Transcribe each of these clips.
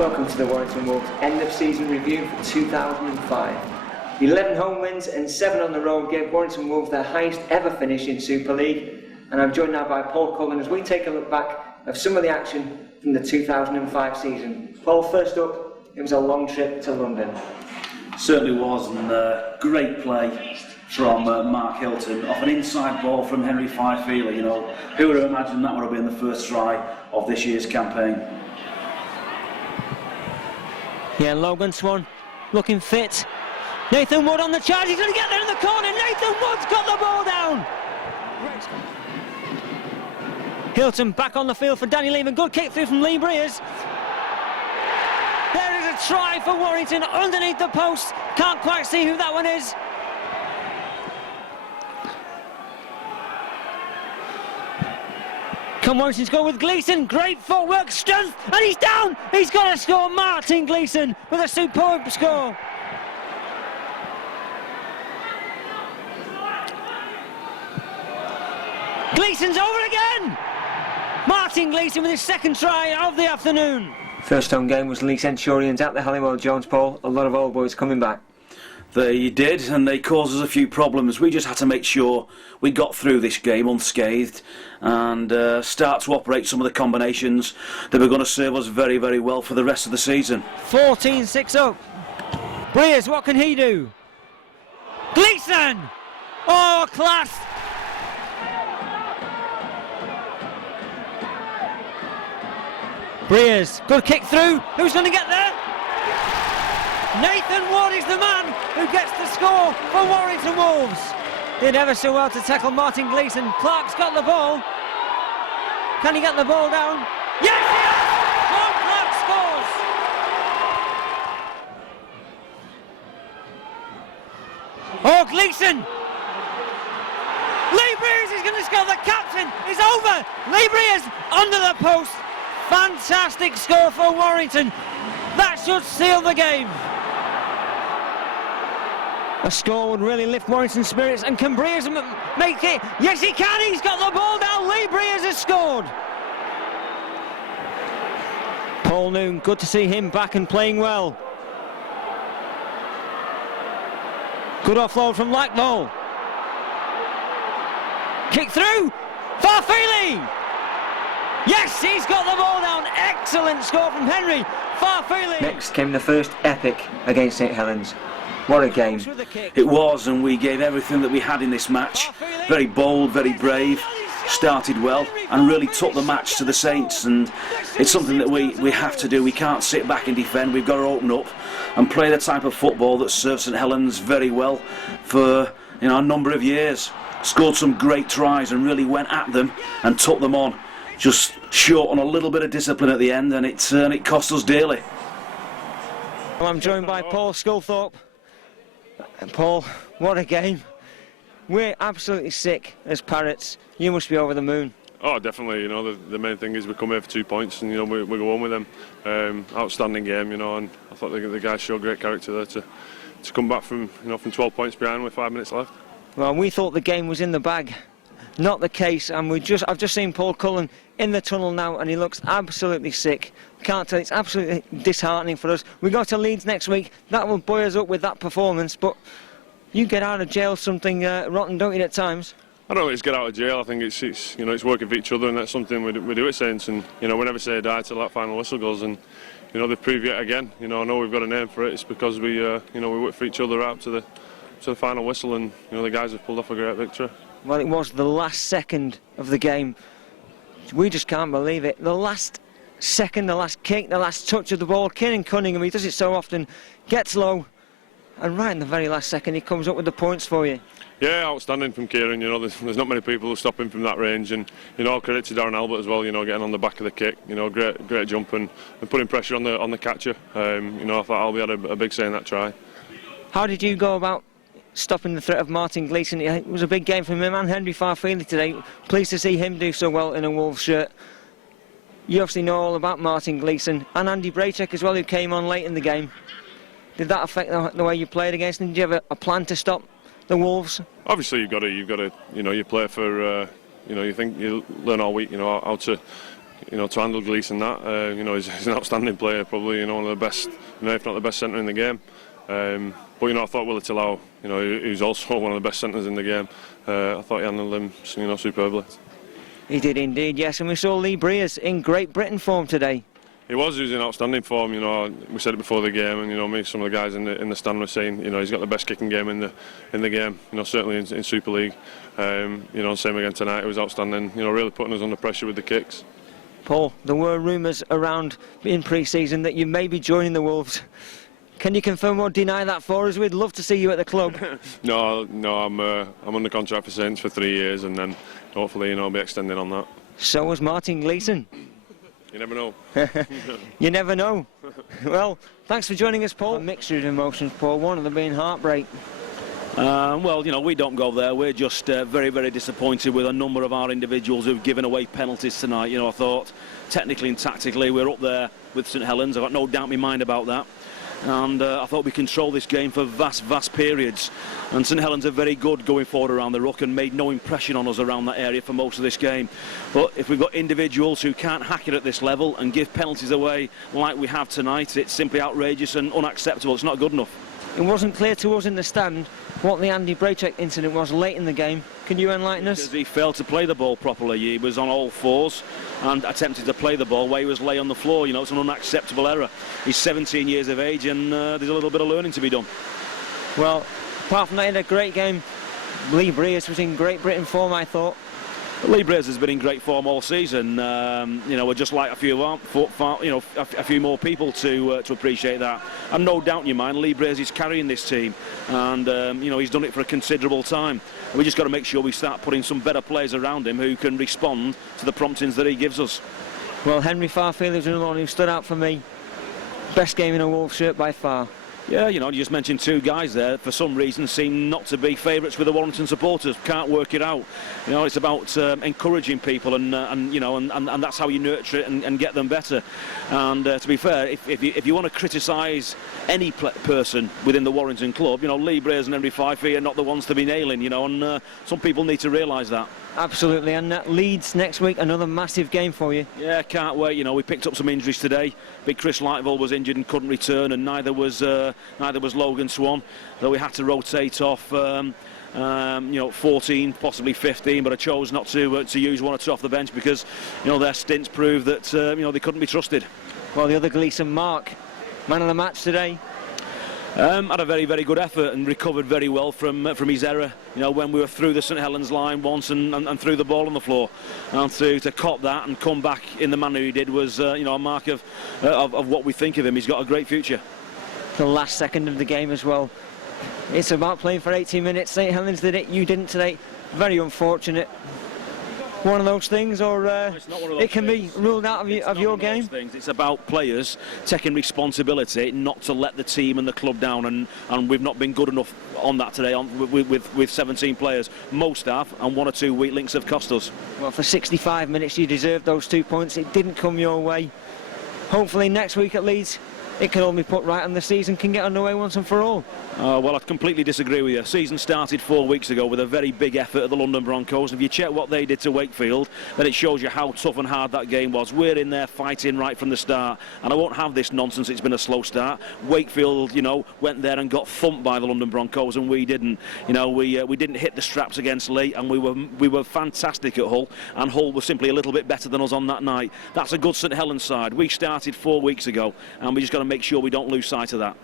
Welcome to the Warrington Wolves end of season review for 2005. 11 home wins and 7 on the road gave Warrington Wolves their highest ever finish in Super League, and I'm joined now by Paul Cullen as we take a look back of some of the action from the 2005 season. Paul, first up, it was a long trip to London. Certainly was, and great play from Mark Hilton off an inside ball from Henry Fife-Feely. You know, who would have imagined that would have been the first try of this year's campaign? Yeah, Logan Swan looking fit. Nathan Wood on the charge, he's going to get there in the corner. Nathan Wood's got the ball down. Hilton back on the field for Danny Lehman. Good kick through from Lee Breers. There is a try for Warrington underneath the post. Can't quite see who that one is. Can Warrington score with Gleeson? Great footwork, strength, and he's down! He's got to score. Martin Gleeson with a superb score. Gleeson's over again! Martin Gleeson with his second try of the afternoon. First home game was Lee Centurions at the Halliwell Jones, Paul. A lot of old boys coming back. They did, and they caused us a few problems. We just had to make sure we got through this game unscathed and start to operate some of the combinations that were going to serve us very, very well for the rest of the season. 14-6 up. Breers, what can he do? Gleeson! Oh, class! Breers, good kick through. Who's going to get there? Nathan Wood is the man who gets the score for Warrington Wolves. Did ever so well to tackle Martin Gleeson. Clark's got the ball. Can he get the ball down? Yes, he has! John Clark scores. Oh, Gleeson! Lee Breers is going to score. The captain is over. Lee Breers under the post. Fantastic score for Warrington. That should seal the game. A score would really lift Warrington's spirits, and can Breers make it? Yes, he can. He's got the ball down. Lee Breers has scored. Paul Noon, good to see him back and playing well. Good offload from Lacknall. Kick through. Fife-Feely. Yes, he's got the ball down. Excellent score from Henry Fife-Feely. Next came the first epic against St Helens. What a game. It was, and we gave everything that we had in this match. Very bold, very brave, started well, and really took the match to the Saints. And it's something that we have to do. We can't sit back and defend. We've got to open up and play the type of football that served St Helens very well for a number of years. Scored some great tries and really went at them and took them on. Just short on a little bit of discipline at the end, and it cost us dearly. Well, I'm joined by Paul Sculthorpe. And Paul, what a game. We're absolutely sick as Parrots. You must be over the moon. Oh, definitely. The main thing is we come here for 2 points, and we go on with them. Outstanding game, and I thought the guys showed great character there to come back from 12 points behind with 5 minutes left. Well, we thought the game was in the bag. Not the case, and I've just seen Paul Cullen in the tunnel now, and he looks absolutely sick. Can't tell, it's absolutely disheartening for us. We go to Leeds next week. That will buoy us up with that performance, but you get out of jail something rotten, don't you, at times? I don't think it's get out of jail. I think it's working for each other, and that's something we do at Saints. And we never say die till that final whistle goes. And they've proved yet again. I know we've got a name for it. It's because we work for each other out to the final whistle, and the guys have pulled off a great victory. Well, it was the last second of the game. We just can't believe it. The last second, the last kick, the last touch of the ball. Kieran Cunningham, he does it so often, gets low, and right in the very last second he comes up with the points for you. Yeah, outstanding from Kieran. There's not many people who stop him from that range, and all credit to Darren Albert as well. Getting on the back of the kick. Great jump and putting pressure on the catcher. I thought Albie had a big say in that try. How did you go about stopping the threat of Martin Gleeson? It was a big game for him and Henry Fife-Feely today. Pleased to see him do so well in a Wolves shirt. You obviously know all about Martin Gleeson and Andy Braycheck as well, who came on late in the game. Did that affect the way you played against them? Did you have a plan to stop the Wolves? Obviously, you've got to, you play for, you think you learn all week, how to to handle Gleeson that. He's an outstanding player, probably one of the best, if not the best centre in the game. But I thought Willie Tillau, who's also one of the best centres in the game. I thought he handled him, superbly. He did indeed, yes, and we saw Lee Briers in Great Britain form today. He was in outstanding form. We said it before the game, and some of the guys in the stand were saying, he's got the best kicking game in the game. Certainly in Super League. Same again tonight. It was outstanding. Really putting us under pressure with the kicks. Paul, there were rumours around in pre-season that you may be joining the Wolves. Can you confirm or deny that for us? We'd love to see you at the club. No, I'm under contract for Saints for 3 years, and then hopefully I'll be extending on that. So was Martin Gleeson. You never know. You never know. Well, thanks for joining us, Paul. A mixture of emotions, Paul, one of them being heartbreak. Well, we don't go there. We're just very, very disappointed with a number of our individuals who've given away penalties tonight. I thought technically and tactically we're up there with St Helens. I've got no doubt in my mind about that. And I thought we controlled this game for vast periods. And St Helens are very good going forward around the ruck and made no impression on us around that area for most of this game. But if we've got individuals who can't hack it at this level and give penalties away like we have tonight, it's simply outrageous and unacceptable. It's not good enough. It wasn't clear to us in the stand what the Andy Braychek incident was late in the game. Can you enlighten us? Because he failed to play the ball properly. He was on all fours and attempted to play the ball while he was lay on the floor. It's an unacceptable error. He's 17 years of age and there's a little bit of learning to be done. Well, apart from that, he had a great game. Lee Briers was in Great Britain form, I thought. Lee Briers has been in great form all season. We'd just like a few more people to appreciate that. And no doubt in your mind, Lee Briers is carrying this team, and he's done it for a considerable time. And we just got to make sure we start putting some better players around him who can respond to the promptings that he gives us. Well, Henry Farfield is another one who stood out for me. Best game in a Wolves shirt by far. Yeah, you just mentioned two guys there, for some reason seem not to be favourites with the Warrington supporters. Can't work it out. It's about encouraging people and that's how you nurture it and get them better. And to be fair, if you want to criticise any person within the Warrington club, Lee Briers and Henry Fyfie are not the ones to be nailing, and some people need to realise that. Absolutely, and Leeds next week, another massive game for you. Yeah, can't wait. We picked up some injuries today. Big Chris Lightwell was injured and couldn't return, and neither was Logan Swan. Though we had to rotate off 14, possibly 15, but I chose not to use one or two off the bench because their stints proved that they couldn't be trusted. Well, the other Gleeson, Mark, man of the match today. Had a very, very good effort and recovered very well from his error. When we were through the St Helens line once and threw the ball on the floor, and to cop that and come back in the manner he did was a mark of what we think of him. He's got a great future. The last second of the game as well. It's about playing for 18 minutes. St Helens did it. You didn't today. Very unfortunate. One of those things, or it can be ruled out of your game? It's about players taking responsibility not to let the team and the club down, and we've not been good enough on that today with 17 players. Most have, and one or two weak links have cost us. Well, for 65 minutes you deserved those 2 points. It didn't come your way. Hopefully next week at Leeds it can all be put right and the season can get underway once and for all. Well, I completely disagree with you. Season started 4 weeks ago with a very big effort of the London Broncos. If you check what they did to Wakefield, then it shows you how tough and hard that game was. We're in there fighting right from the start, and I won't have this nonsense. It's been a slow start. Wakefield, went there and got thumped by the London Broncos, and we didn't. We didn't hit the straps against Lee, and we were fantastic at Hull, and Hull was simply a little bit better than us on that night. That's a good St Helens side. We started 4 weeks ago, and we just got to make sure we don't lose sight of that.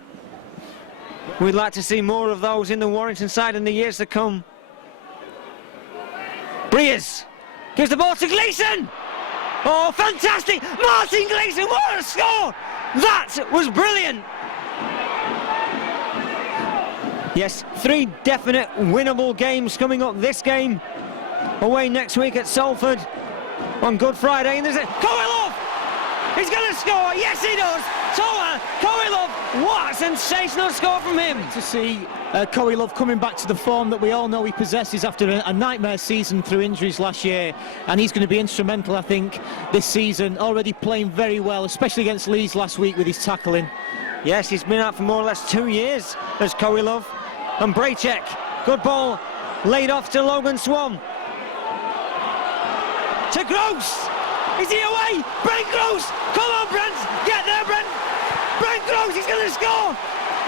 We'd like to see more of those in the Warrington side in the years to come. Briers gives the ball to Gleeson. Oh, fantastic! Martin Gleeson, what a score! That was brilliant! Yes, 3 definite winnable games coming up. This game away next week at Salford on Good Friday. And there's a Koilov! He's going to score! Yes, he does! Toa Koilov, what a sensational score from him! To see Koilov coming back to the form that we all know he possesses after a nightmare season through injuries last year, and he's going to be instrumental, I think, this season. Already playing very well, especially against Leeds last week with his tackling. Yes, he's been out for more or less 2 years as Koilov. And Braychek, good ball, laid off to Logan Swan. To Gross! Is he away? Brent Gross! Come on, Brent! Get there, Brent! Brent Gross, he's going to score!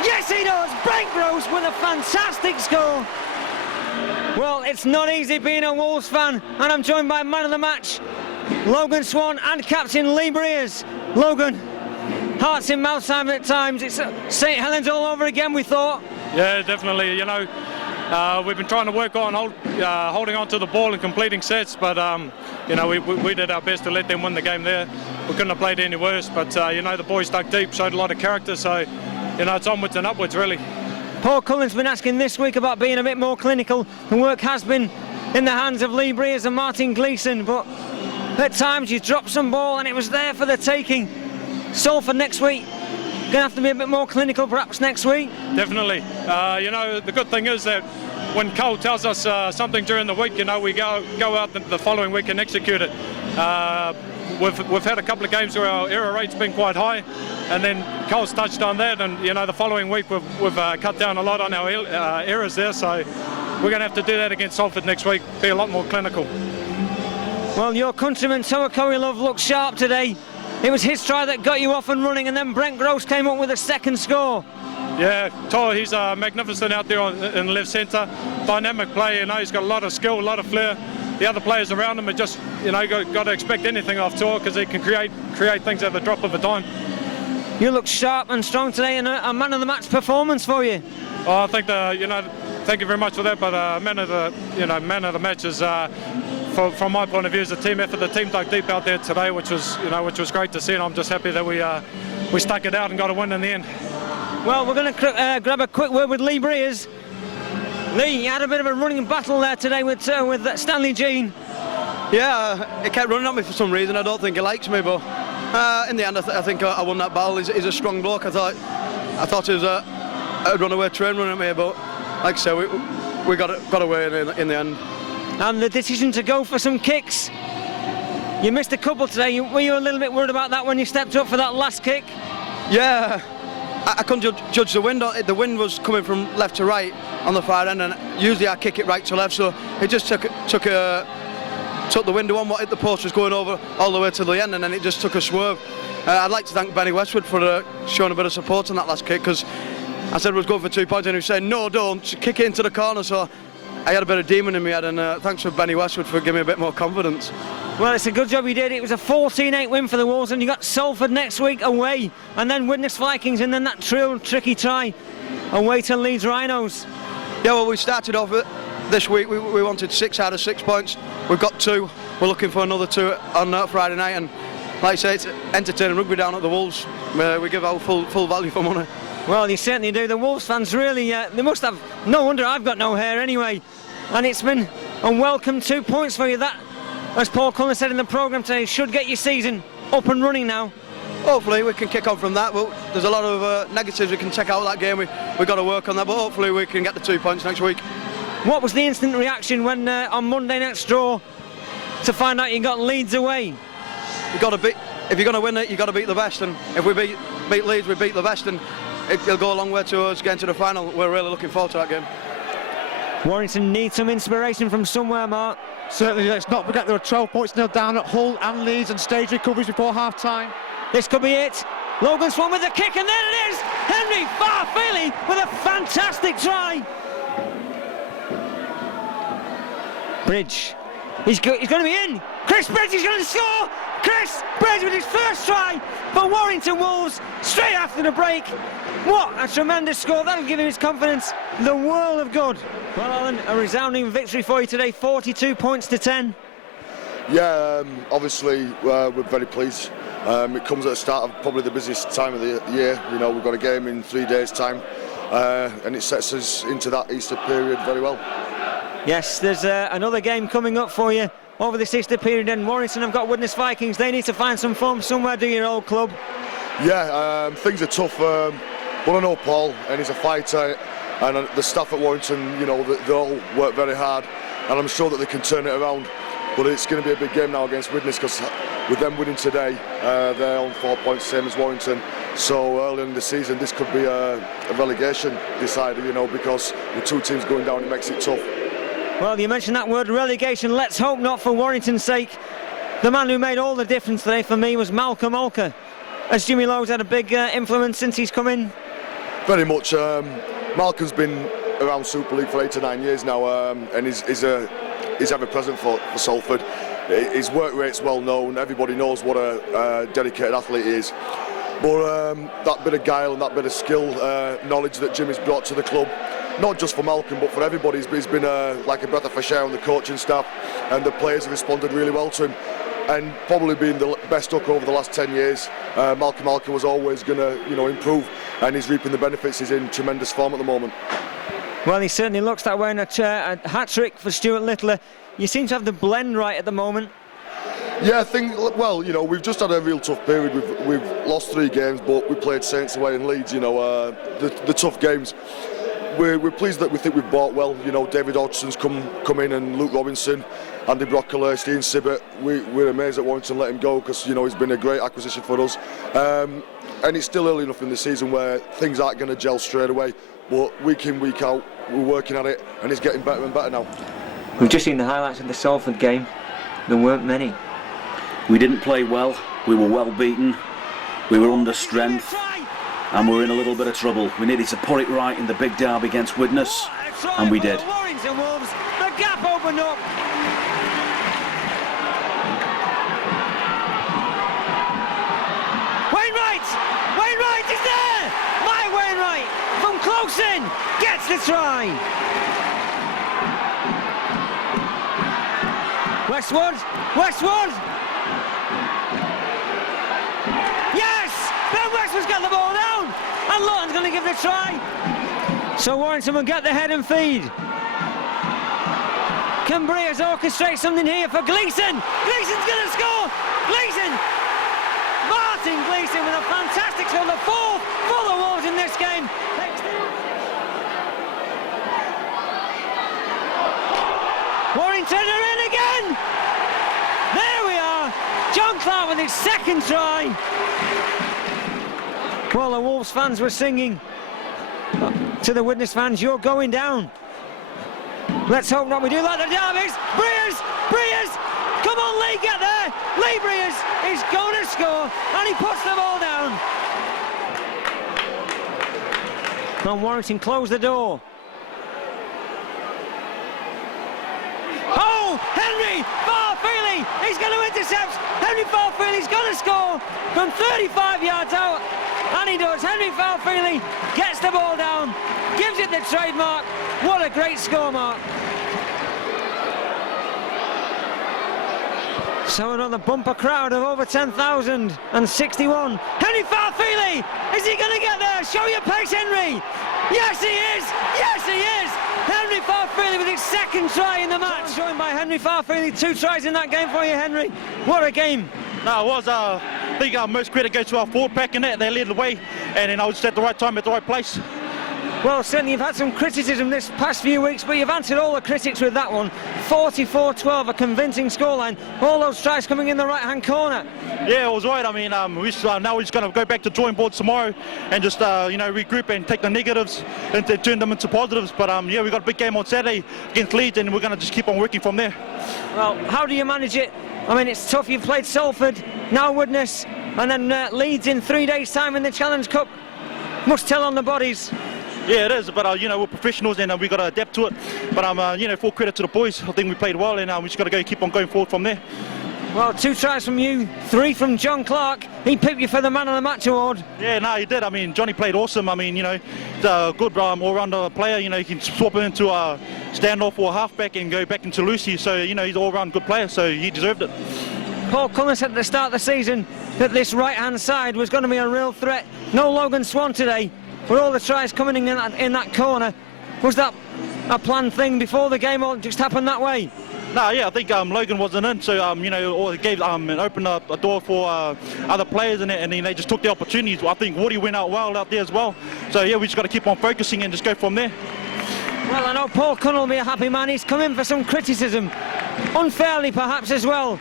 Yes, he does! Brent Gross with a fantastic score! Well, it's not easy being a Wolves fan, and I'm joined by man of the match, Logan Swan, and captain Lee Breers. Logan, hearts in mouth time at times. It's St Helens all over again, we thought. Yeah, definitely. You know, we've been trying to work on holding on to the ball and completing sets, but you know, we did our best to let them win the game there. We couldn't have played any worse, but you know, the boys dug deep, showed a lot of character, so you know, it's onwards and upwards really. Paul Cullen's been asking this week about being a bit more clinical. The work has been in the hands of Lee Breers and Martin Gleeson, but at times you dropped some ball and it was there for the taking. Salford next week, going to have to be a bit more clinical perhaps next week. Definitely. You know, the good thing is that when Cole tells us something during the week, you know, we go out the following week and execute it. We've had a couple of games where our error rate's been quite high, and then Cole's touched on that, and you know, the following week we've cut down a lot on our errors there, so we're going to have to do that against Salford next week, be a lot more clinical. Well, your countryman Toa Love looked sharp today. It was his try that got you off and running, and then Brent Gross came up with a second score. Yeah, Toa, he's magnificent out there in left centre, dynamic player, you know, he's got a lot of skill, a lot of flair. The other players around him are just, you know, got to expect anything off Toa because he can create things at the drop of a dime. You look sharp and strong today, and a man of the match performance for you. Oh, I think you know, thank you very much for that. But man of the match is, from my point of view, is the team effort. The team dug deep out there today, which was great to see, and I'm just happy that we stuck it out and got a win in the end. Well, we're going to grab a quick word with Lee Breers. Lee, you had a bit of a running battle there today with Stanley Jean. Yeah, he kept running at me for some reason. I don't think he likes me, but in the end, I think I won that battle. He's a strong bloke. I thought he was a runaway train running at me, but like I said, we got away in the end. And the decision to go for some kicks. You missed a couple today. Were you a little bit worried about that when you stepped up for that last kick? Yeah, I couldn't judge the wind. The wind was coming from left to right on the far end, and usually I kick it right to left, so it just took the window on what hit the post was going over all the way to the end, and then it just took a swerve. I'd like to thank Benny Westwood for showing a bit of support on that last kick, because I said we was going for 2 points and he was saying no, don't kick it into the corner, so I had a bit of demon in my head, and thanks for Benny Westwood for giving me a bit more confidence. Well, it's a good job you did. It was a 14-8 win for the Wolves, and you got Salford next week away, and then Widnes Vikings, and then that tricky try away to Leeds Rhinos. Yeah, well, we started off this week, we wanted 6 out of 6 points. We've got 2. We're looking for another 2 on Friday night, and like I say, it's entertaining rugby down at the Wolves. We give out full value for money. Well, you certainly do. The Wolves fans really, they must have, no wonder I've got no hair anyway. And it's been a welcome 2 points for you. That, as Paul Cullen said in the programme today, should get your season up and running now. Hopefully we can kick on from that, but there's a lot of negatives we can check out of that game. We've got to work on that, but hopefully we can get the 2 points next week. What was the instant reaction when on Monday night's draw to find out you got Leeds away? You've got to beat, if you're going to win it, you've got to beat the best, and if we beat Leeds, we beat the best, and it'll go a long way to us getting to the final. We're really looking forward to that game. Warrington needs some inspiration from somewhere, Mark. Certainly, let's not forget there are 12 points nil down at Hull and Leeds, and stage recoveries before half-time. This could be it. Logan Swan with the kick, and there it is! Henry Farfeli with a fantastic try. Bridge. He's going to be in. Chris Bridge is going to score. Chris Bridge with his first try for Warrington Wolves straight after the break. What a tremendous score. That'll give him his confidence the world of good. Well, Alan, a resounding victory for you today, 42 points to 10. Yeah, obviously we're very pleased. It comes at the start of probably the busiest time of the year. You know, we've got a game in 3 days' time, and it sets us into that Easter period very well. Yes, there's another game coming up for you over this Easter period, and Warrington have got Widnes Vikings. They need to find some form somewhere, do your old club? Yeah, things are tough. But I know Paul, and he's a fighter, and the staff at Warrington, you know, they all work very hard, and I'm sure that they can turn it around. But it's going to be a big game now against Widnes, because with them winning today, they're on 4 points, same as Warrington. So early in the season, this could be a relegation decider, you know, because with 2 teams going down, it makes it tough. Well, you mentioned that word relegation. Let's hope not for Warrington's sake. the man who made all the difference today for me was Malcolm Olker. Has Jimmy Lowe's had a big influence since he's come in? Very much. Malcolm's been around Super League for 8 to 9 years now, and he's ever present for Salford. His work rate's well known. Everybody knows what a dedicated athlete he is. But that bit of guile and that bit of skill, knowledge that Jimmy's brought to the club, not just for Malcolm but for everybody, he's been like a breath of fresh air on the coaching staff, and the players have responded really well to him. And probably being the best hooker over the last 10 years, Malcolm Alker was always going to, improve, and he's reaping the benefits. He's in tremendous form at the moment. Well, he certainly looks that way in a hat-trick for Stuart Littler. You seem to have the blend right at the moment. Yeah, I think, well, we've just had a real tough period. We've lost 3 games, but we played Saints away in Leeds, the tough games. We're pleased that we think we've bought well. David Hodgson's come in, and Luke Robinson, Andy Brocklehurst, Ian Sibbett. We're amazed that Warrington let him go, because he's been a great acquisition for us. And it's still early enough in the season where things aren't going to gel straight away. But week in, week out, we're working at it, and it's getting better and better now. We've just seen the highlights of the Salford game. There weren't many. We didn't play well, we were well beaten, we were under strength, and we're in a little bit of trouble. We needed to put it right in the big derby against Widnes, and we did. Warrington Wolves, the gap opened up. Wainwright is there! My Wainwright from close in gets the try. Westwood! Yes! Ben Westwood's got the ball down, and Lawton's going to give it a try. So Warrington will get the head and feed. Can Breers orchestrate something here for Gleeson? Gleeson's going to score! Martin Gleeson with a fantastic score, the 4th for the Wolves in this game. Warrington are in again! There we are! John Clark with his 2nd try. Well, the Wolves fans were singing to the Widnes fans, you're going down. Let's hope not. We do like the derbies. Breers! Come on, Lee, get there! Lee Breers is going to score, and he puts the ball down. And Warrington close the door. Oh, Henry Farfeely! He's going to intercept. Henry Farfeely's going to score from 35 yards out. And he does. Henry Farfeely gets the ball down, gives it the trademark. What a great score, Mark. So another bumper crowd of over 10,061. Henry Farfeely! Is he going to get there? Show your pace, Henry! Yes, he is! Yes, he is! Henry Farfeely with his 2nd try in the match. Joined by Henry Farfeely, 2 tries in that game for you, Henry. What a game! No, it was. I think most credit goes to our forward pack in it. They led the way, and then I was at the right time at the right place. Well, certainly you've had some criticism this past few weeks, but you've answered all the critics with that one. 44-12, a convincing scoreline. All those tries coming in the right-hand corner. Yeah, it was right. I mean, now we're just going to go back to drawing board tomorrow and just, regroup and take the negatives and turn them into positives. But, yeah, we've got a big game on Saturday against Leeds, and we're going to just keep on working from there. Well, how do you manage it? I mean, it's tough. You've played Salford, now Widnes, and then Leeds in 3 days' time in the Challenge Cup. Must tell on the bodies. Yeah, it is, but we're professionals and we've got to adapt to it. But full credit to the boys. I think we played well, and we just got to keep on going forward from there. Well, 2 tries from you, 3 from John Clark. He picked you for the Man of the Match award. Yeah, no, he did. I mean, Johnny played awesome. I mean, he's a good all-rounder player. He can swap it into a standoff or a halfback and go back into Lucy. So, he's an all-round good player, so he deserved it. Paul Cullen said at the start of the season that this right-hand side was going to be a real threat. No Logan Swan today. With all the tries coming in that corner, was that a planned thing before the game, or just happened that way? No, yeah, I think Logan wasn't in, so or it gave and opened up a door for other players, and then they just took the opportunities. I think Woody went out well out there as well. So yeah, we just got to keep on focusing and just go from there. Well, I know Paul Cullen will be a happy man. He's come in for some criticism, unfairly perhaps as well,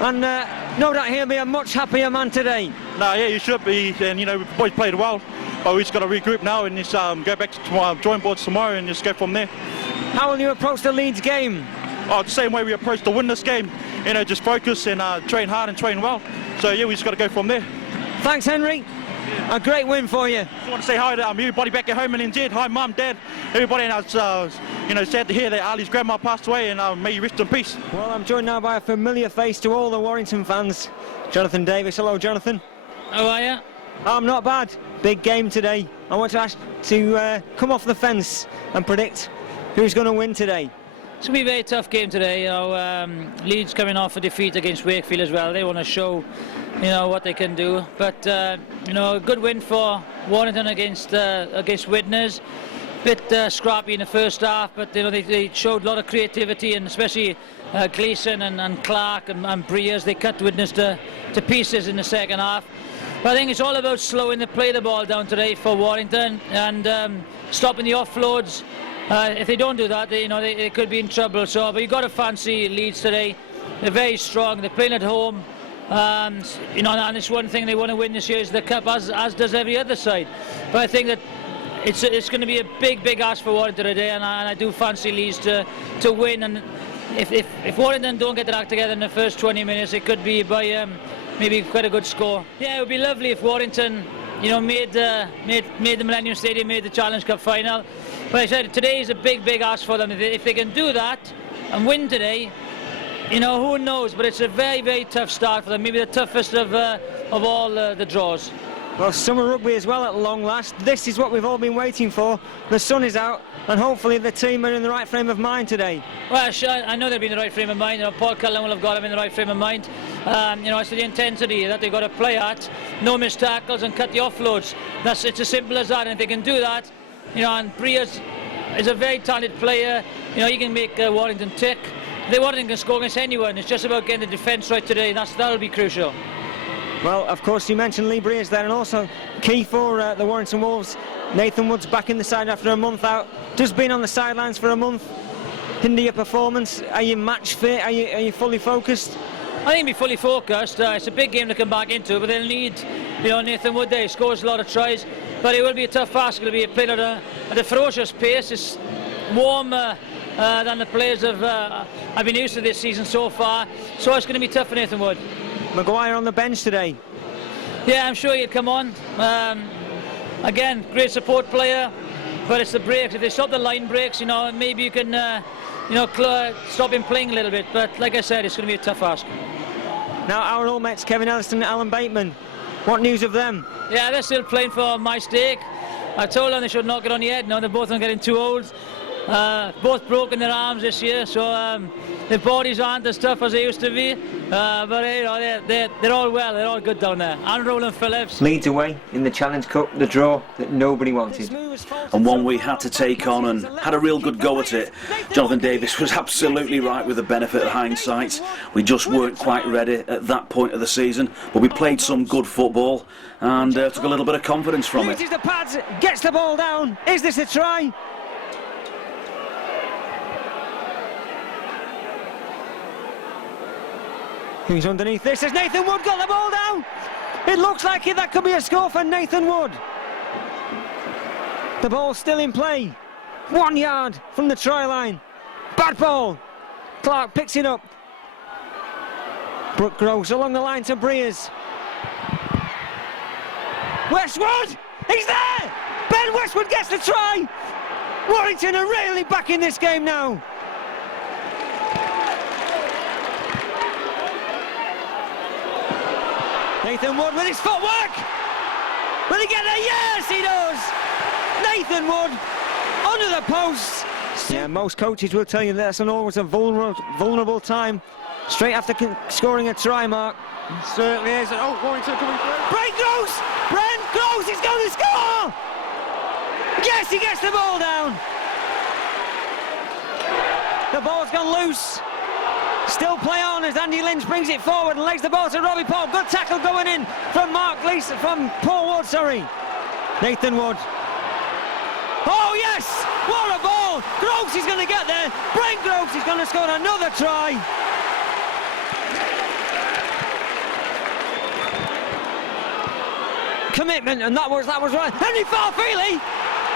and no doubt he'll be a much happier man today. No, yeah, you should be, and we've both played well. But we just got to regroup now and just go back to drawing boards tomorrow and just go from there. How will you approach the Leeds game? The same way we approached the Widnes game. just focus and train hard and train well. So yeah, we just got to go from there. Thanks, Henry. A great win for you. Just want to say hi to everybody back at home in Indeed. Hi, Mum, Dad, everybody. And I was, sad to hear that Ali's grandma passed away, and may you rest in peace. Well, I'm joined now by a familiar face to all the Warrington fans, Jonathan Davis. Hello, Jonathan. How are you? I'm not bad. Big game today. I want to ask to come off the fence and predict who's going to win today. It's going to be a very tough game today. Leeds coming off a defeat against Wakefield as well. They want to show, what they can do. But a good win for Warrington against Widnes. Bit scrappy in the first half, but they showed a lot of creativity, and especially Gleeson and Clark and Breers. They cut Widnes to pieces in the second half. But I think it's all about slowing the play the ball down today for Warrington and stopping the offloads. If they don't do that, they could be in trouble. But you've got to fancy Leeds today. They're very strong. They're playing at home. And it's one thing they want to win this year is the cup, as does every other side. But I think that it's going to be a big ask for Warrington today, and I do fancy Leeds to win. And if Warrington don't get their act together in the first 20 minutes, it could be by maybe quite a good score. Yeah, it would be lovely if Warrington made the Millennium Stadium, made the Challenge Cup final. But I said today is a big ask for them. If they can do that and win today, who knows? But it's a very tough start for them. Maybe the toughest of all the draws. Well, summer rugby as well at long last. This is what we've all been waiting for. The sun is out, and hopefully the team are in the right frame of mind today. Well, I know they'll be in the right frame of mind. Paul Cullen will have got them in the right frame of mind. It's the intensity that they've got to play at. No missed tackles and cut the offloads. It's as simple as that. And if they can do that, and Breers is a very talented player. He can make Warrington tick. Warrington can score against anyone. It's just about getting the defence right today. That'll be crucial. Well, of course, you mentioned Lee Breers there, and also key for the Warrington Wolves. Nathan Wood's back in the side after a month out. Just been on the sidelines for a month. Hinder your performance? Are you match fit? Are you fully focused? I think he'll be fully focused. It's a big game to come back into, but they'll need Nathan Wood there. He scores a lot of tries, but it will be a tough task. It'll be played at a ferocious pace. It's warmer than the players I've been used to this season so far, so it's going to be tough for Nathan Wood. Maguire on the bench today. Yeah, I'm sure he'll come on. Again, great support player, but it's the breaks. If they stop the line breaks, maybe you can stop him playing a little bit. But like I said, it's going to be a tough ask. Now, our old mates, Kevin Elliston and Alan Bateman. What news of them? Yeah, they're still playing for my stake. I told them they should knock it on the head. Now they're both getting too old. Both broken their arms this year, so their bodies aren't as tough as they used to be. But they're all well, they're all good down there. And Roland Phillips. Leads away in the Challenge Cup, the draw that nobody wanted. And one we had to take on and had a real good go at it. Jonathan Davis was absolutely right with the benefit of hindsight. We just weren't quite ready at that point of the season, but we played some good football and took a little bit of confidence from it. Uses the pads, gets the ball down. Is this a try? Who's underneath this? Has Nathan Wood got the ball down? It looks like that could be a score for Nathan Wood. The ball's still in play. 1 yard from the try line. Bad ball. Clark picks it up. Brooke Groves along the line to Breers. Westwood! He's there! Ben Westwood gets the try! Warrington are really back in this game now. Nathan Wood with his footwork! Will he get there? Yes, he does! Nathan Wood under the post. Yeah, most coaches will tell you that's always a vulnerable time straight after scoring a try mark. It certainly is. Oh, Warrington coming through. Brent Groves is going to score! Yes, he gets the ball down. The ball's gone loose. Still play on as Andy Lynch brings it forward and lays the ball to Robbie Paul. Good tackle going in from Paul Wood, sorry. Nathan Wood. Oh yes! What a ball! Groves is going to get there. Brent Groves is going to score another try. Commitment, and that was right. Henry Farfeely!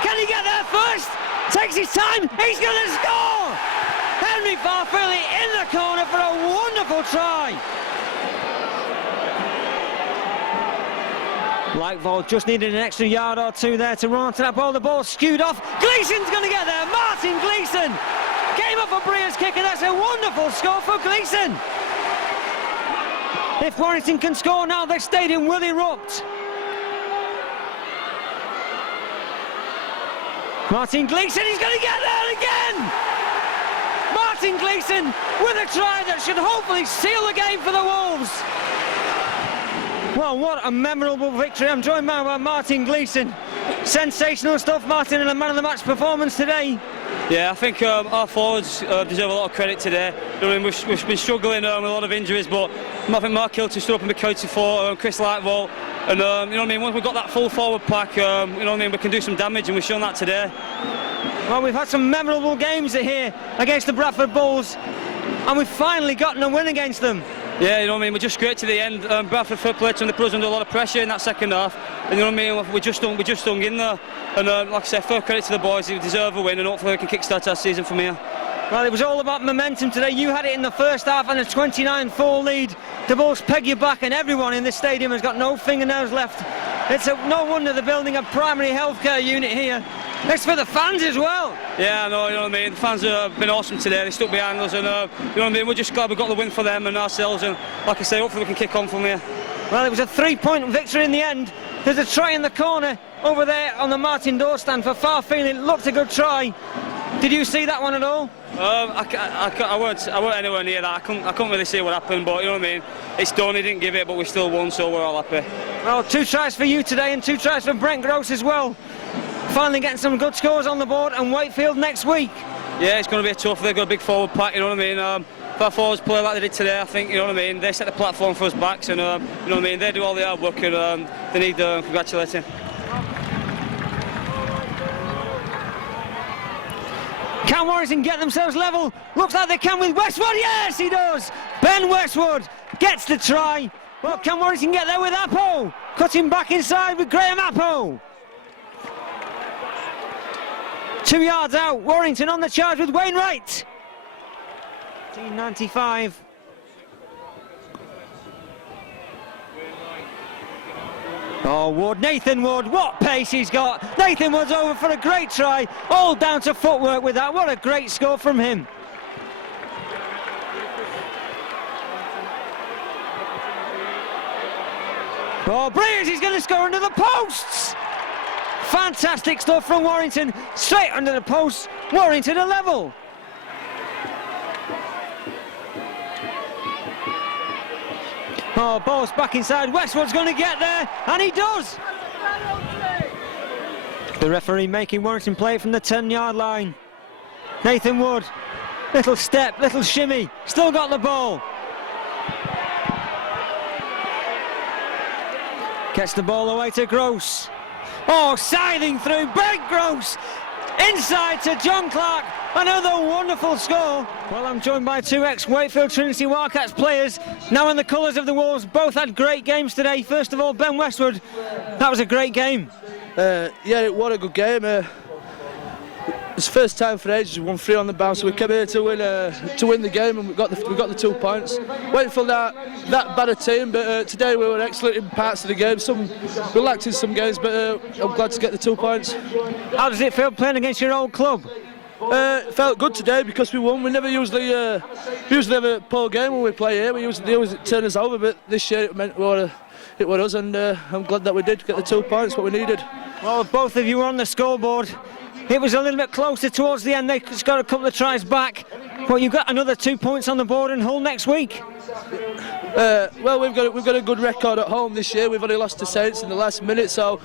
Can he get there first? Takes his time. He's going to score! Henry Farfeely in the corner. corner for a wonderful try. Lightvolt just needed an extra yard or two there to run onto that ball. The ball skewed off. Gleeson's going to get there. Martin Gleeson came up for Breer's kick, and that's a wonderful score for Gleeson. If Warrington can score now, the stadium will erupt. Martin Gleeson, he's going to get there again! Martin Gleeson with a try that should hopefully seal the game for the Wolves. Well, what a memorable victory. I'm joined now by Martin Gleeson. Sensational stuff, Martin, and a man of the match performance today. Yeah, I think our forwards deserve a lot of credit today. You know, we've been struggling with a lot of injuries, but I think Mark Hilton stood up and be coached for Chris Lightvolt, and you know what I mean. Once we've got that full forward pack, you know what I mean, we can do some damage, and we've shown that today. Well, we've had some memorable games here against the Bradford Bulls, and we've finally gotten a win against them. Yeah, you know what I mean, we're just great to the end. Bradford fair play to them, they put us under a lot of pressure in that second half, and you know what I mean, we just hung in there, and like I said, fair credit to the boys, they deserve a win, and hopefully we can kick-start our season from here. Well, it was all about momentum today. You had it in the first half and a 29-4 lead. The Bulls peg you back, and everyone in this stadium has got no fingernails left. It's no wonder they're building a primary healthcare unit here. It's for the fans as well. Yeah, I know, you know what I mean. The fans have been awesome today. They stuck behind us, and you know what I mean. We're just glad we got the win for them and ourselves. And like I say, hopefully we can kick on from here. Well, it was a 3-point victory in the end. There's a try in the corner over there on the Martin door stand for Farfield. It looked a good try. Did you see that one at all? I weren't anywhere near that. I couldn't really see what happened, but you know what I mean. It's done. He didn't give it, but we still won, so we're all happy. Well, 2 tries for you today and 2 tries for Brent Gross as well. Finally getting some good scores on the board, and Wakefield next week. Yeah, it's going to be a tough. They've got a big forward pack, you know what I mean. If our forwards play like they did today, I think, you know what I mean, they set the platform for us backs, and you know what I mean, they do all the hard work, and they need congratulating. Can Warrington get themselves level? Looks like they can with Westwood. Yes, he does. Ben Westwood gets the try. Well, can Warrington get there with Apple? Cutting back inside with Graham Apple. 2 yards out. Warrington on the charge with Wainwright. 1995. Oh, Wood, Nathan Wood, what pace he's got. Nathan Wood's over for a great try, all down to footwork with that. What a great score from him. Oh, Breers, he's going to score under the posts. Fantastic stuff from Warrington, straight under the posts. Warrington a level. Oh, ball's back inside. Westwood's going to get there, and he does. The referee making Warrington play from the 10-yard line. Nathan Wood, little step, little shimmy, still got the ball. Gets the ball away to Gross. Oh, scything through, Brent Gross. Inside to John Clark, another wonderful score. Well, I'm joined by 2 ex-Wakefield Trinity Wildcats players, now in the colours of the Wolves. Both had great games today. First of all, Ben Westwood, that was a great game. Yeah, what a good game. It's the first time for ages we won 3 on the bounce, so we came here to win the game, and we got the 2 points. Wakefield that bad a team, but today we were excellent in parts of the game. We lacked in some games, but I'm glad to get the 2 points. How does it feel playing against your old club? It felt good today because we won. We never usually have a poor game when we play here. They always turn us over, but this year it meant it was us, and I'm glad that we did get the 2 points, what we needed. Well, both of you were on the scoreboard. It was a little bit closer towards the end. They just got a couple of tries back, but you've got another 2 points on the board in Hull next week. Well, we've got a good record at home this year. We've only lost to Saints in the last minute, so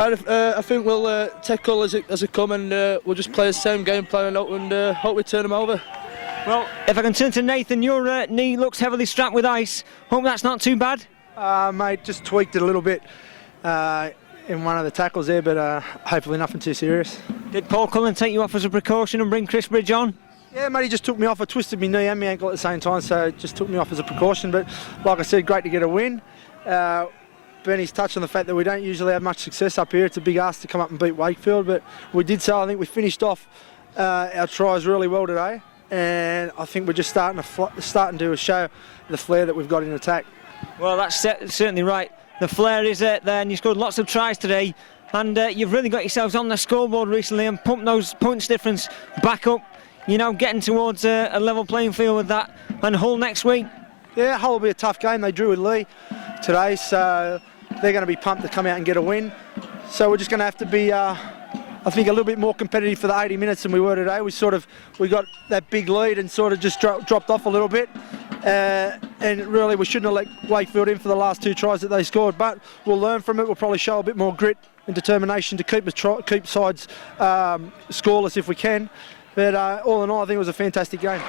I think we'll take Hull as it come, and we'll just play the same game plan and hope we turn them over. Well, if I can turn to Nathan, your knee looks heavily strapped with ice. Hope that's not too bad. Mate, just tweaked it a little bit in one of the tackles there, but hopefully nothing too serious. Did Paul Cullen take you off as a precaution and bring Chris Bridge on? Yeah, mate, he just took me off. I twisted my knee and my ankle at the same time, so just took me off as a precaution. But like I said, great to get a win. Benny's touched on the fact that we don't usually have much success up here. It's a big ask to come up and beat Wakefield, but we did so. I think we finished off our tries really well today. and I think we're just starting to show the flair that we've got in attack. Well, that's certainly right. The flair is there, and you scored lots of tries today, and you've really got yourselves on the scoreboard recently and pumped those points difference back up. You know, getting towards a level playing field with that and Hull next week. Yeah, Hull will be a tough game. They drew with Lee today, so they're going to be pumped to come out and get a win. So we're just going to have to be, I think, a little bit more competitive for the 80 minutes than we were today. We got that big lead and sort of just dropped off a little bit. And really, we shouldn't have let Wakefield in for the last 2 tries that they scored. But we'll learn from it. We'll probably show a bit more grit and determination to keep sides scoreless if we can. But all in all, I think it was a fantastic game.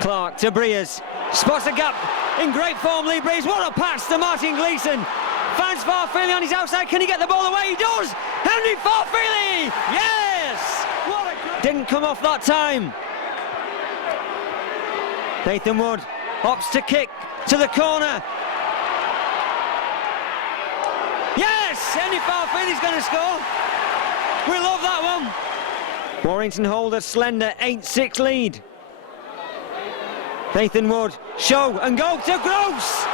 Clark to Breers, spots a gap, in great form Lee Breers, what a pass to Martin Gleeson, finds Farfeely on his outside, can he get the ball away? He does! Henry Farfeely! Yes! Didn't come off that time. Nathan Wood opts to kick to the corner. Yes! Henry Farfeely's going to score. We love that one. Warrington hold a slender 8-6 lead. Nathan Wood, show and go to Gross.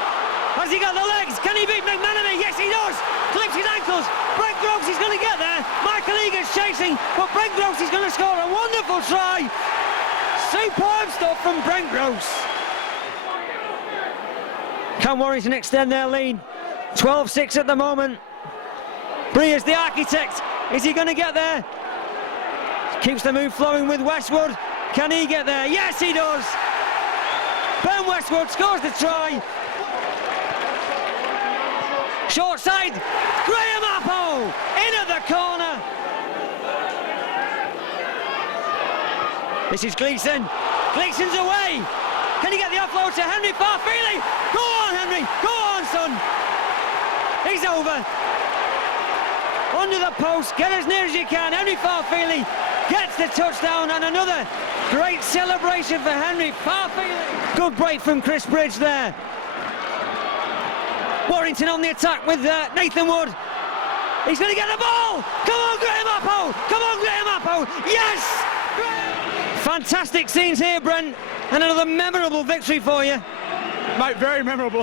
Has he got the legs? Can he beat McManamy? Yes, he does. Clips his ankles. Brent Gross is going to get there. Michael Egan's chasing, but Brent Gross is going to score a wonderful try. Superb stuff from Brent Gross. Can Warrington extend their lead? 12-6 at the moment. Breers, the architect. Is he going to get there? Keeps the move flowing with Westwood. Can he get there? Yes, he does. Ben Westwood scores the try. Short side, Graham Apple in at the corner. This is Gleeson. Gleeson's away. Can he get the offload to Henry Farfeely? Go on, Henry. Go on, son. He's over. Under the post. Get as near as you can. Henry Farfeely gets the touchdown, and another great celebration for Henry Farfeely. Good break from Chris Bridge there. Warrington on the attack with Nathan Wood. He's going to get the ball. Come on, Graham Apple. Come on, Graham Apple. Yes! Fantastic scenes here, Brent, and another memorable victory for you. Mate, very memorable.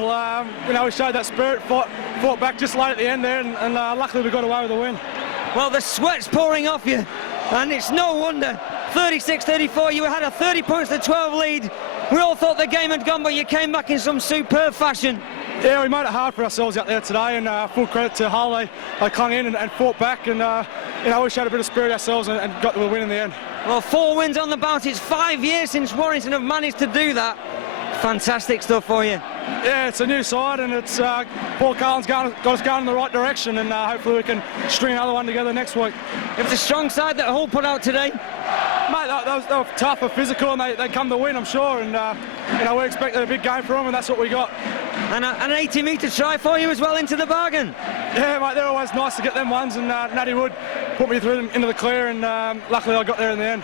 You know, we showed that spirit, fought back just late at the end there, and luckily we got away with the win. Well, the sweat's pouring off you, and it's no wonder. 36-34, you had a 30 points to 12 lead. We all thought the game had gone, but you came back in some superb fashion. Yeah, we made it hard for ourselves out there today, and full credit to Hull. They clung in and fought back, and you know, we showed a bit of spirit ourselves and got the win in the end. Well, 4 wins on the bounce. It's 5 years since Warrington have managed to do that. Fantastic stuff for you. Yeah, it's a new side, and it's Paul Carlin's got us going in the right direction, and hopefully we can string another one together next week. It was a strong side that Hull put out today. Mate, they were tough and physical, and they come to win, I'm sure, and you know, we expected a big game from them, and that's what we got. And an 80-metre try for you as well into the bargain. Yeah, mate, they're always nice to get them ones, and Natty Wood put me through them into the clear, and luckily I got there in the end.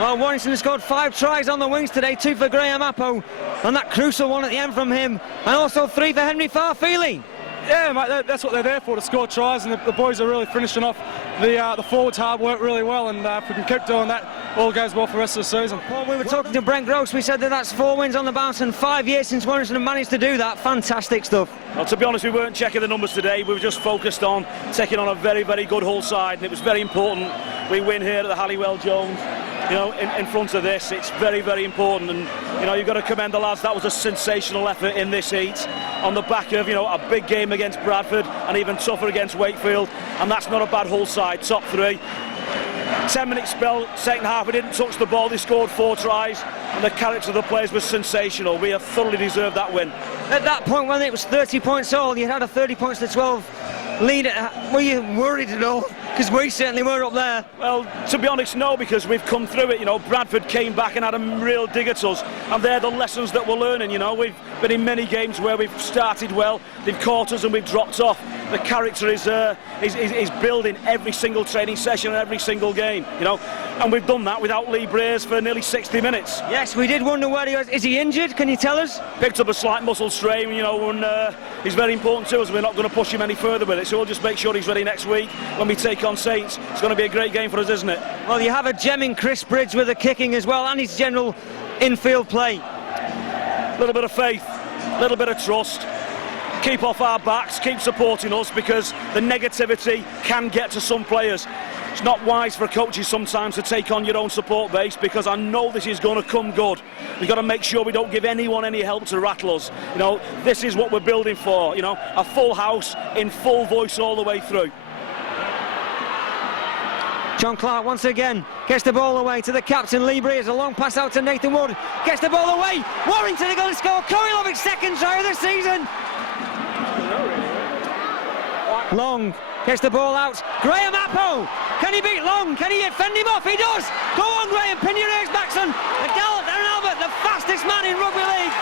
Well, Warrington has scored 5 tries on the wings today, 2 for Graham Appo, and that crucial one at the end from him, and also 3 for Henry Farfeely. Yeah, mate, that's what they're there for, to score tries, and the boys are really finishing off the forwards' hard work really well, and if we can keep doing that, all goes well for the rest of the season. Well, we were talking to Brent Gross, we said that's 4 wins on the bounce and 5 years since Warrington have managed to do that. Fantastic stuff. Well, to be honest, we weren't checking the numbers today, we were just focused on taking on a very, very good Hull side, and it was very important we win here at the Halliwell Jones. You know, in front of this, it's very, very important, and you know, you've got to commend the lads. That was a sensational effort in this heat, on the back of, you know, a big game against Bradford and even tougher against Wakefield, and that's not a bad Hull side. Top 3, 10-minute spell, second half, we didn't touch the ball. They scored 4 tries, and the character of the players was sensational. We have thoroughly deserved that win. At that point, when it was 30 points all, you had a 30 points to 12 lead. Were you worried at all? Because we certainly were up there. Well, to be honest, no, because we've come through it. You know, Bradford came back and had a real dig at us, and they're the lessons that we're learning. You know, we've been in many games where we've started well, they've caught us and we've dropped off. The character is building every single training session and every single game. You know, and we've done that without Lee Briers for nearly 60 minutes. Yes, we did wonder where he was. Is he injured? Can you tell us? Picked up a slight muscle strain, you know, and he's very important to us. We're not going to push him any further with it, so we'll just make sure he's ready next week when we take on Saints. It's going to be a great game for us, isn't it? Well, you have a gem in Chris Bridge with the kicking as well, and his general infield play. A little bit of faith, a little bit of trust. Keep off our backs, keep supporting us, because the negativity can get to some players. It's not wise for coaches sometimes to take on your own support base, because I know this is going to come good. We've got to make sure we don't give anyone any help to rattle us. You know, this is what we're building for, you know, a full house in full voice all the way through. John Clark once again gets the ball away to the captain, Lee Briers. A long pass out to Nathan Wood. Gets the ball away. Warrington are going to score. Koilovic's second try of the season. Long gets the ball out. Graham Appo. Can he beat Long? Can he fend him off? He does. Go on, Graham. Pin your ears back, son. And Darren Albert, the fastest man in rugby league,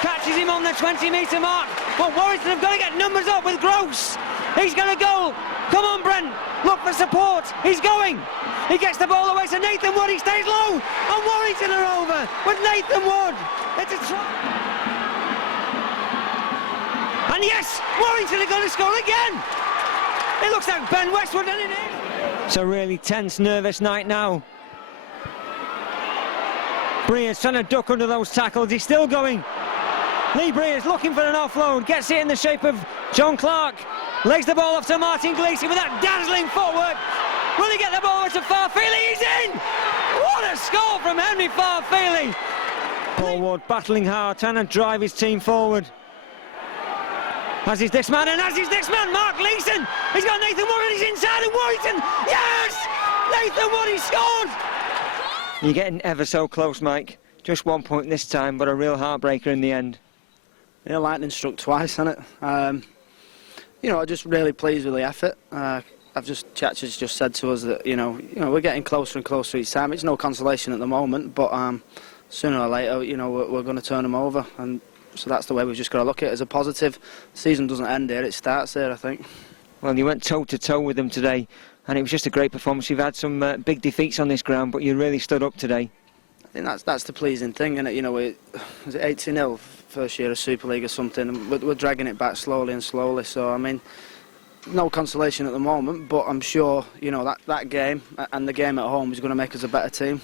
catches him on the 20-metre mark. But Warrington have got to get numbers up with Gross. He's going to go. Come on, Brent. Look for support. He's going. He gets the ball away to Nathan Wood. He stays low. And Warrington are over with Nathan Wood. It's a try. And yes, Warrington are going to score again. It looks like Ben Westwood, doesn't it? It's a really tense, nervous night now. Briers trying to duck under those tackles. He's still going. Lee Briers looking for an offload. Gets it in the shape of John Clark. Lays the ball off to Martin Gleeson with that dazzling footwork. Will he get the ball over to Farfeely? He's in! What a score from Henry Farfeely! Paul Ward battling hard, trying to drive his team forward. As is this man, and as is this man, Mark Leeson. He's got Nathan Wood and he's inside, and Warrington, yes! Nathan Wood, he scored! You're getting ever so close, Mike. Just 1 point this time, but a real heartbreaker in the end. Yeah, lightning struck twice, hasn't it? You know, I'm just really pleased with the effort. Chatcher's just said to us that you know we're getting closer and closer each time. It's no consolation at the moment, but sooner or later, you know, we're going to turn them over, and so that's the way we've just got to look at it as a positive. The season doesn't end here; it starts here, I think. Well, you went toe to toe with them today, and it was just a great performance. You've had some big defeats on this ground, but you really stood up today. I think that's the pleasing thing, isn't it? You know, was it 80-0 first year of Super League or something? And we're dragging it back slowly and slowly. So I mean, no consolation at the moment, but I'm sure you know that game and the game at home is going to make us a better team.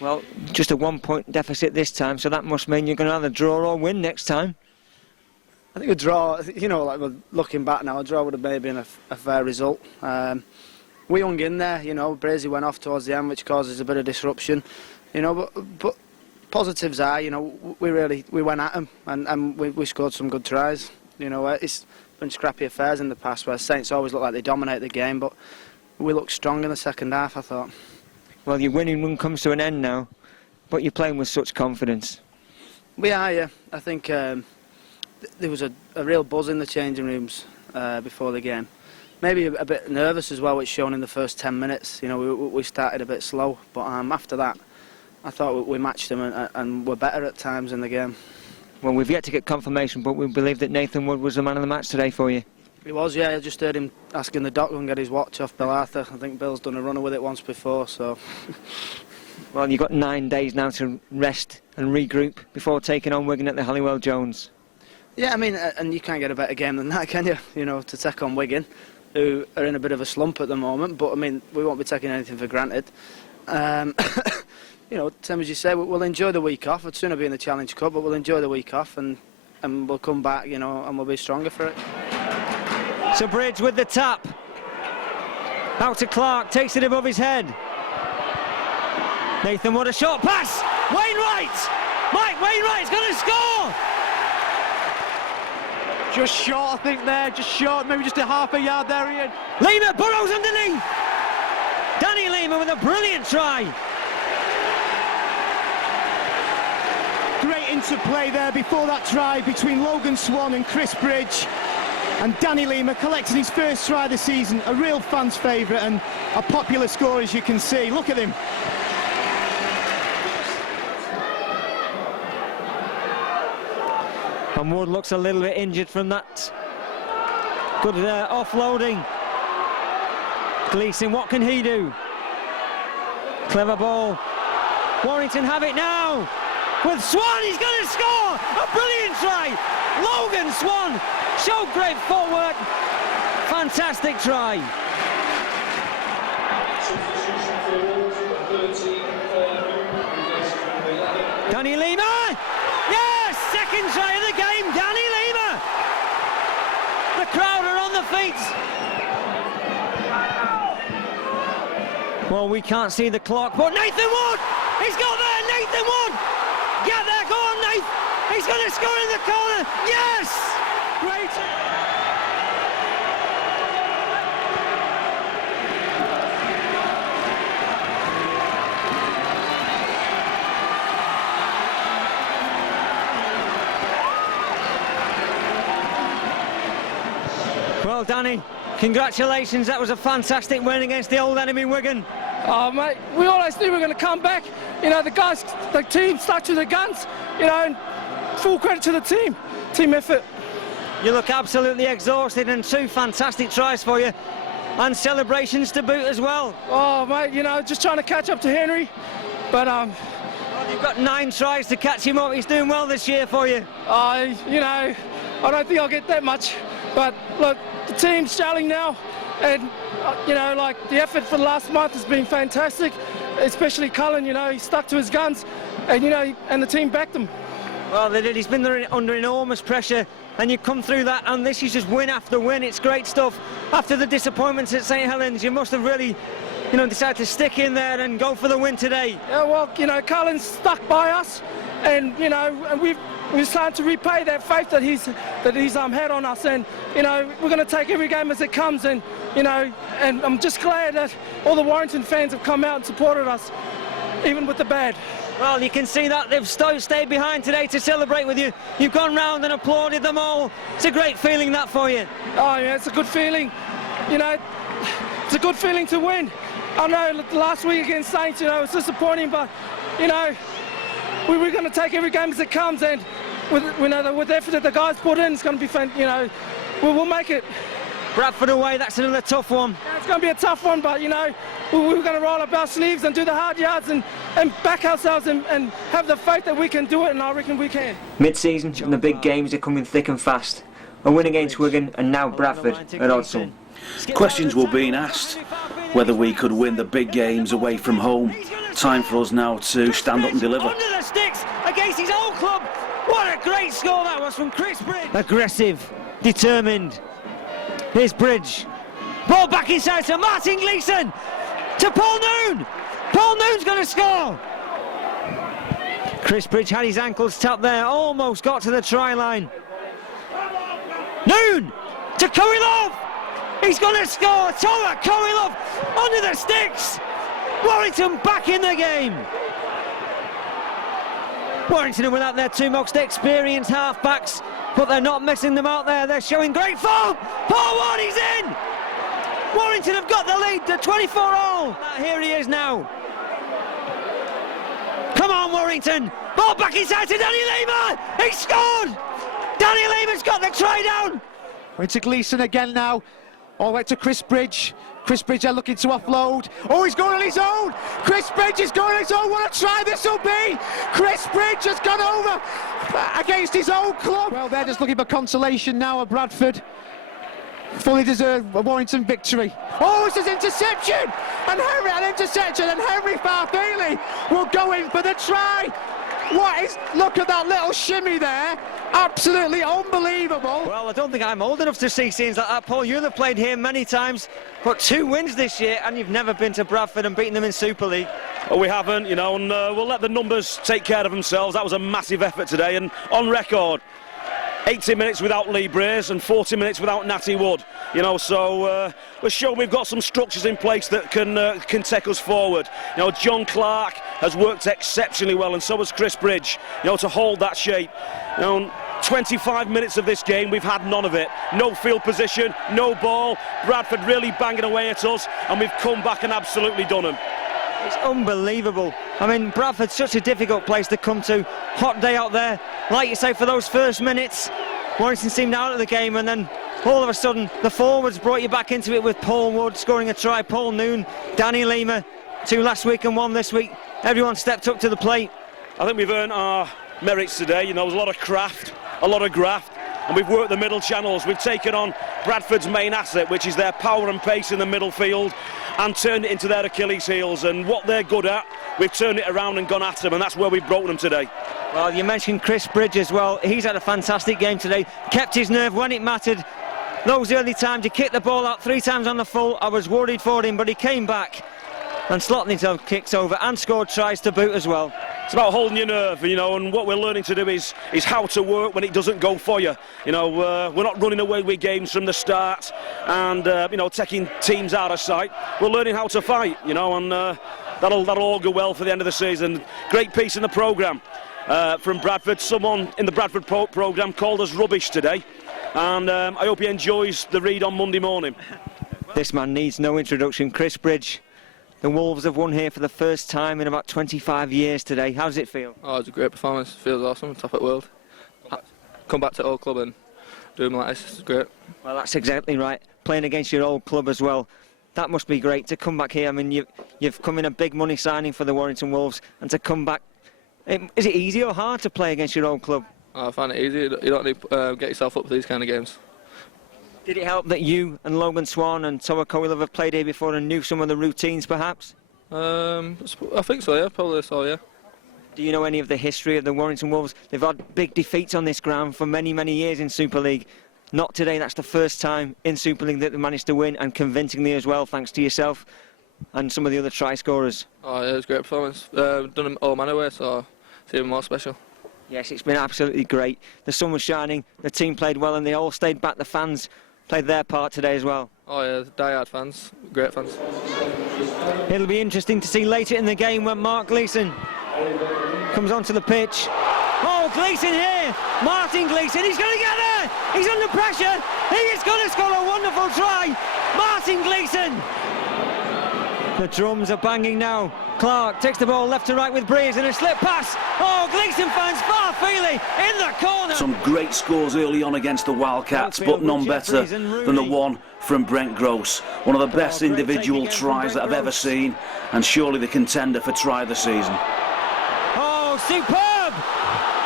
Well, just a 1 point deficit this time, so that must mean you're going to either draw or win next time. I think a draw, you know, like we're looking back now, a draw would have maybe been a fair result. We hung in there, you know. Brazy went off towards the end, which causes a bit of disruption. You know, but positives are, you know, we went at them and we scored some good tries. You know, it's been scrappy affairs in the past where Saints always look like they dominate the game, but we looked strong in the second half, I thought. Well, your winning run comes to an end now, but you're playing with such confidence. We are, yeah. I think there was a real buzz in the changing rooms before the game. Maybe a bit nervous as well, which shown in the first 10 minutes. You know, we started a bit slow, but after that, I thought we matched them and were better at times in the game. Well, we've yet to get confirmation, but we believe that Nathan Wood was the man of the match today for you. He was, yeah. I just heard him asking the doctor and get his watch off Bill Arthur. I think Bill's done a runner with it once before, so... Well, you've got 9 days now to rest and regroup before taking on Wigan at the Halliwell Jones. Yeah, I mean, and you can't get a better game than that, can you? You know, to take on Wigan, who are in a bit of a slump at the moment, but I mean, we won't be taking anything for granted. You know, same as you say, we'll enjoy the week off. I'd sooner be in the Challenge Cup, but we'll enjoy the week off and we'll come back, you know, and we'll be stronger for it. So Bridge with the tap. Out to Clark, takes it above his head. Nathan Wood, a short pass. Wainwright! Mike Wainwright's going to score! Just short, I think there, just short, maybe just a half a yard there, Ian. Lima burrows underneath. Danny Lima with a brilliant try. Great interplay there before that try between Logan Swan and Chris Bridge. And Danny Lima collected his first try of the season, a real fans' favourite and a popular score, as you can see. Look at him. And Wood looks a little bit injured from that. Good offloading. Gleeson, what can he do? Clever ball. Warrington have it now. With Swan, he's going to score! A brilliant try! Logan Swan showed great footwork. Fantastic try. Danny Lima! Yes! Second try of the game, Danny Lima! The crowd are on the feet. Well, we can't see the clock, but Nathan Wood! He's got there, Nathan Wood! Get there, go on, Nathan! He's going to score in the corner! Yes! Great! Well, Danny, congratulations. That was a fantastic win against the old enemy Wigan. Oh, mate, we always knew we were going to come back. You know, the guys, the team stuck to the guns, you know, and full credit to the team. Team effort. You look absolutely exhausted, and 2 fantastic tries for you. And celebrations to boot as well. Oh, mate, you know, just trying to catch up to Henry. But, well, you've got 9 tries to catch him up. He's doing well this year for you. You know, I don't think I'll get that much. But, look, the team's gelling now. And, you know, like, the effort for the last month has been fantastic. Especially Cullen, you know, he stuck to his guns. And, you know, and the team backed him. Well, they did. He's been under enormous pressure, and you come through that, and this is just win after win. It's great stuff. After the disappointments at St Helens, you must have really, you know, decided to stick in there and go for the win today. Yeah, well, you know, Cullen's stuck by us, and you know, and we're starting to repay that faith that he's had on us, and you know, we're going to take every game as it comes, and you know, and I'm just glad that all the Warrington fans have come out and supported us, even with the bad. Well, you can see that they've stayed behind today to celebrate with you. You've gone round and applauded them all. It's a great feeling, that, for you. Oh, yeah, it's a good feeling. You know, it's a good feeling to win. I know last week against Saints, you know, it's disappointing, but, you know, we're going to take every game as it comes, and with the effort that the guys put in, it's going to be fun, you know, we'll make it. Bradford away, that's another tough one. Yeah, it's going to be a tough one, but, you know, we're going to roll up our sleeves and do the hard yards and back ourselves and have the faith that we can do it, and I reckon we can. Mid-season and the big games are coming thick and fast. A win against Wigan and now Bradford at Odsal. Questions were being asked whether we could win the big games away from home. Time for us now to stand up and deliver. Under the sticks against his old club. What a great score that was from Chris Bridge. Aggressive, determined. Here's Bridge. Ball back inside to Martin Gleeson. To Paul Noon. Paul Noon's going to score. Chris Bridge had his ankles tapped there. Almost got to the try line. Noon to Korilov. He's going to score. Tora Korilov under the sticks. Warrington back in the game. Warrington are without their 2 most experienced half-backs, but they're not messing them out there. They're showing great form. Paul Ward, he's in. Warrington have got the lead to 24-all. Here he is now. Come on, Warrington. Ball back inside to Danny Lima. He scored. Danny Lima's got the try down. Into Gleeson again now. All the way to Chris Bridge. Chris Bridge are looking to offload. Oh, he's going on his own. Chris Bridge is going on his own. What a try this will be. Chris Bridge has gone over against his own club. Well, they're just looking for consolation now at Bradford. Fully deserved a Warrington victory. Oh, it's his interception. And Henry, an interception, and Henry Farfeli will go in for the try. Look at that little shimmy there. Absolutely unbelievable. Well, I don't think I'm old enough to see scenes like that, Paul. You'll have played here many times, but 2 wins this year, and you've never been to Bradford and beaten them in Super League. Well, we haven't, you know, and we'll let the numbers take care of themselves. That was a massive effort today, and on record, 80 minutes without Lee Brace and 40 minutes without Natty Wood. You know, so we're sure we've got some structures in place that can take us forward. You know, John Clark has worked exceptionally well, and so has Chris Bridge, you know, to hold that shape. You know, 25 minutes of this game, we've had none of it. No field position, no ball. Bradford really banging away at us, and we've come back and absolutely done them. It's unbelievable. I mean, Bradford's such a difficult place to come to. Hot day out there. Like you say, for those first minutes, Warrington seemed out of the game, and then all of a sudden, the forwards brought you back into it with Paul Wood scoring a try, Paul Noon, Danny Lima. 2 last week and 1 this week. Everyone stepped up to the plate. I think we've earned our merits today. You know, there's a lot of craft, a lot of graft, and we've worked the middle channels. We've taken on Bradford's main asset, which is their power and pace in the middle field, and turned it into their Achilles heels. And what they're good at, we've turned it around and gone at them, and that's where we've broken them today. Well, you mentioned Chris Bridge as well. He's had a fantastic game today. Kept his nerve when it mattered. Those early times, he kicked the ball out 3 times on the full. I was worried for him, but he came back and slotted himself kicks over and scored tries to boot as well. It's about holding your nerve, you know, and what we're learning to do is how to work when it doesn't go for you. You know, we're not running away with games from the start and, you know, taking teams out of sight. We're learning how to fight, you know, and that'll all go well for the end of the season. Great piece in the programme from Bradford. Someone in the Bradford programme called us rubbish today, and I hope he enjoys the read on Monday morning. This man needs no introduction, Chris Bridge. The Wolves have won here for the first time in about 25 years today. How does it feel? Oh, it's a great performance. It feels awesome. Top of the world. Come back to old club and do them like this. It's great. Well, that's exactly right. Playing against your old club as well. That must be great to come back here. I mean, you've come in a big money signing for the Warrington Wolves, and to come back, is it easy or hard to play against your old club? Oh, I find it easy. You don't need to get yourself up for these kind of games. Did it help that you and Logan Swan and Toa Coelho have played here before and knew some of the routines, perhaps? I think so, yeah. Probably so, yeah. Do you know any of the history of the Warrington Wolves? They've had big defeats on this ground for many, many years in Super League. Not today. That's the first time in Super League that they managed to win, and convincingly as well, thanks to yourself and some of the other try scorers. Oh, yeah, it was a great performance. Done them all man away, so it's even more special. Yes, it's been absolutely great. The sun was shining, the team played well, and they all stayed back. The fans played their part today as well. Oh yeah, die-hard fans, great fans. It'll be interesting to see later in the game when Mark Gleeson comes onto the pitch. Oh, Gleeson here! Martin Gleeson, he's going to get there! He's under pressure! He is going to score a wonderful try! Martin Gleeson! The drums are banging now. Clark takes the ball left to right with Breeze and a slip pass. Oh, Gleeson finds Farfeely in the corner. Some great scores early on against the Wildcats, but none better than the one from Brent Gross. One of the best individual tries that I've ever seen, and surely the contender for try of the season. Oh, superb!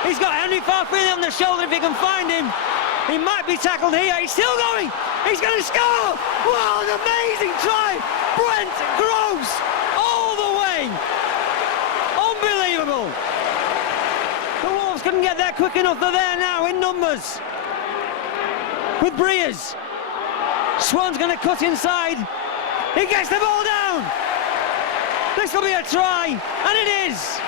He's got Henry Farfeely on the shoulder if he can find him. He might be tackled here. He's still going. He's going to score. Wow, an amazing try. Brent Gross all the way. Unbelievable. The Wolves couldn't get there quick enough. They're there now in numbers. With Breers. Swan's going to cut inside. He gets the ball down. This will be a try, and it is.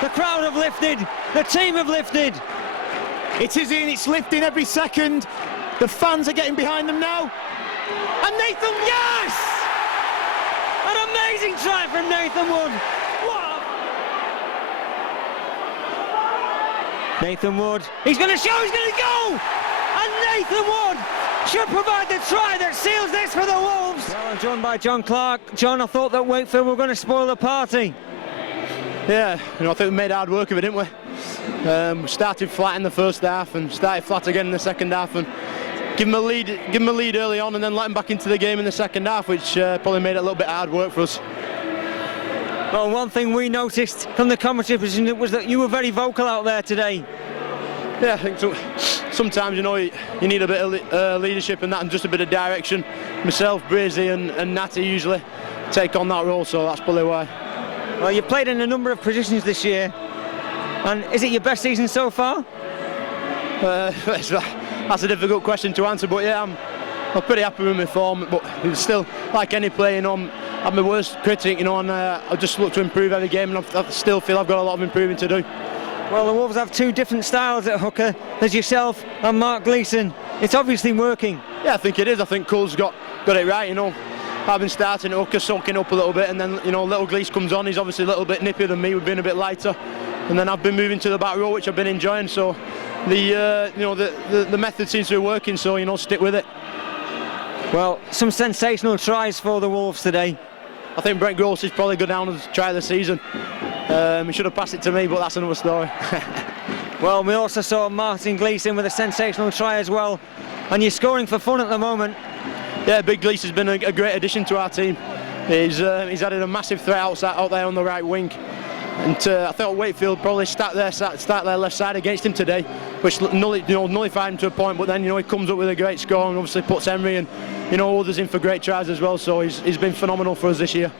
The crowd have lifted. The team have lifted. It is in, it's lifting every second. The fans are getting behind them now. And Nathan, yes! An amazing try from Nathan Wood. What? Nathan Wood, he's going to show, he's going to go! And Nathan Wood should provide the try that seals this for the Wolves. Well, I'm joined by John Clark. John, I thought that Wakefield were going to spoil the party. Yeah, I think we made hard work of it, didn't we? We started flat in the first half and started flat again in the second half, and give them a lead early on and then let them back into the game in the second half, which probably made it a little bit hard work for us. Well, one thing we noticed from the commentary position was that you were very vocal out there today. Yeah, I think sometimes, you need a bit of leadership and that, and just a bit of direction. Myself, Brazy and Natty usually take on that role, so that's probably why. Well, you've played in a number of positions this year, and is it your best season so far? That's a difficult question to answer, but yeah, I'm pretty happy with my form, but it's still, like any player, I'm my worst critic, and I just look to improve every game, and I still feel I've got a lot of improving to do. Well, the Wolves have two different styles at hooker. There's yourself and Mark Gleeson. It's obviously working. Yeah, I think it is. I think Cole's got it right, I've been starting at hooker, soaking up a little bit, and then, little Glees comes on. He's obviously a little bit nippier than me. We've been a bit lighter. And then I've been moving to the back row, which I've been enjoying. So the method seems to be working, so, stick with it. Well, some sensational tries for the Wolves today. I think Brent Gross is probably go down as try of the season. He should have passed it to me, but that's another story. Well, we also saw Martin Gleeson with a sensational try as well. And you're scoring for fun at the moment. Yeah, Big Glees has been a great addition to our team. He's added a massive threat out there on the right wing. And I thought Wakefield probably start their left side against him today, which nullified him to a point. But then he comes up with a great score and obviously puts Henry and others in for great tries as well. So he's been phenomenal for us this year.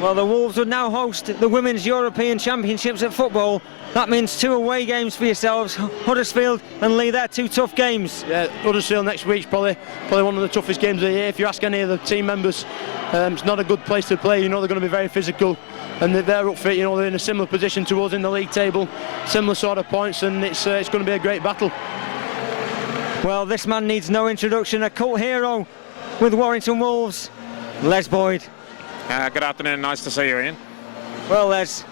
Well, the Wolves would now host the Women's European Championships at football. That means 2 away games for yourselves, Huddersfield and Leigh. They're 2 tough games. Yeah, Huddersfield next week's probably one of the toughest games of the year. If you ask any of the team members, it's not a good place to play. They're going to be very physical, and they're up for it. They're in a similar position to us in the league table, similar sort of points, and it's going to be a great battle. Well, this man needs no introduction, a cult hero with Warrington Wolves, Les Boyd. Good afternoon, nice to see you, Ian. Well, Les,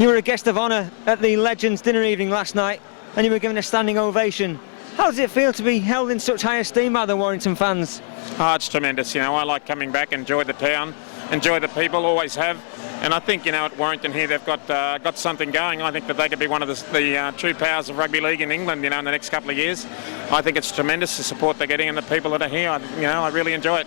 you were a guest of honour at the Legends dinner evening last night, and you were given a standing ovation. How does it feel to be held in such high esteem by the Warrington fans? Oh, it's tremendous. I like coming back, enjoy the town, enjoy the people, always have. And I think, at Warrington here, they've got something going. I think that they could be one of the true powers of rugby league in England, in the next couple of years. I think it's tremendous, the support they're getting and the people that are here. I really enjoy it.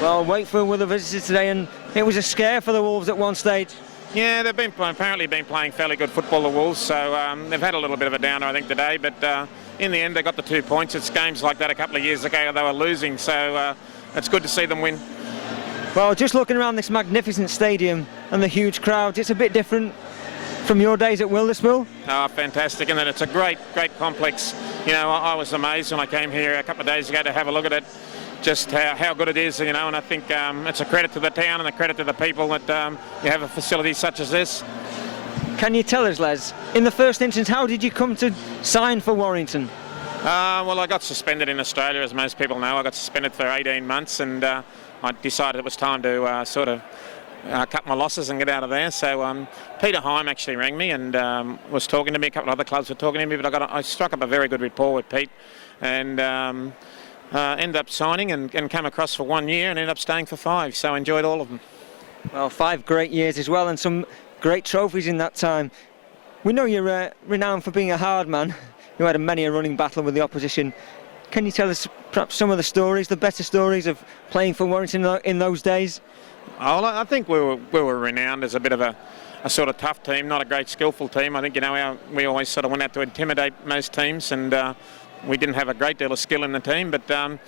Well, Wakefield were the visitors today, and it was a scare for the Wolves at one stage. Yeah, they've apparently been playing fairly good football, the Wolves, so they've had a little bit of a downer, I think, today, but in the end they got the 2 points. It's games like that a couple of years ago they were losing, so it's good to see them win. Well, just looking around this magnificent stadium and the huge crowds, it's a bit different from your days at Wilderspool. Oh, fantastic, and then it's a great complex. I was amazed when I came here a couple of days ago to have a look at it, just how good it is, and I think it's a credit to the town and a credit to the people that you have a facility such as this. Can you tell us, Les, in the first instance, how did you come to sign for Warrington? Well, I got suspended in Australia, as most people know. I got suspended for 18 months, and I decided it was time to cut my losses and get out of there. So Peter Heim actually rang me and was talking to me. A couple of other clubs were talking to me, but I struck up a very good rapport with Pete, and ended up signing and came across for 1 year and ended up staying for 5, so I enjoyed all of them. Well, 5 great years as well, and some great trophies in that time. We know you're renowned for being a hard man. You had many a running battle with the opposition. Can you tell us perhaps some of the stories, the better stories of playing for Warrington in those days? Oh, I think we were renowned as a bit of a sort of tough team, not a great skillful team. I think we always sort of went out to intimidate most teams, and we didn't have a great deal of skill in the team, but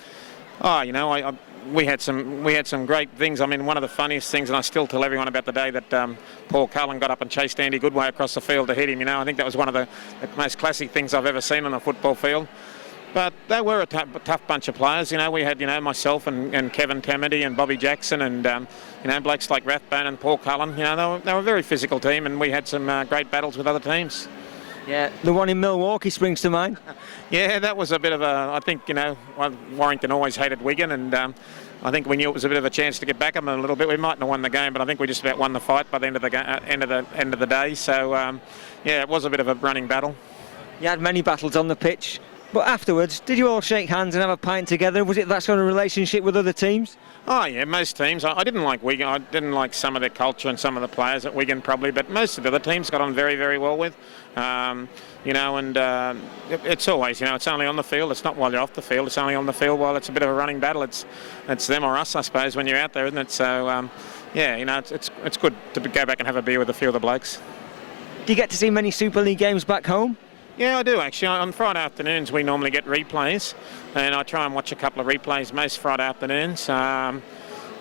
we had some great things. I mean, one of the funniest things, and I still tell everyone about the day that Paul Cullen got up and chased Andy Goodway across the field to hit him. I think that was one of the most classic things I've ever seen on a football field. But they were a tough bunch of players. We had myself and Kevin Tamedy and Bobby Jackson and blokes like Rathbone and Paul Cullen. They were a very physical team, and we had some great battles with other teams. Yeah, the one in Milwaukee springs to mind. Yeah, that was a bit of I think, Warrington always hated Wigan, and I think we knew it was a bit of a chance to get back on them a little bit. We mightn't have won the game, but I think we just about won the fight by the end of the day. So, yeah, it was a bit of a running battle. You had many battles on the pitch, but afterwards, did you all shake hands and have a pint together? Was it that sort of relationship with other teams? Oh yeah, most teams. I didn't like Wigan. I didn't like some of their culture and some of the players at Wigan probably, but most of the other teams got on very, very well with. It's always, it's only on the field. It's not while you're off the field. It's only on the field while it's a bit of a running battle. It's them or us, I suppose, when you're out there, isn't it? So it's good to go back and have a beer with a few of the blokes. Do you get to see many Super League games back home? Yeah, I do actually. On Friday afternoons we normally get replays, and I try and watch a couple of replays most Friday afternoons. So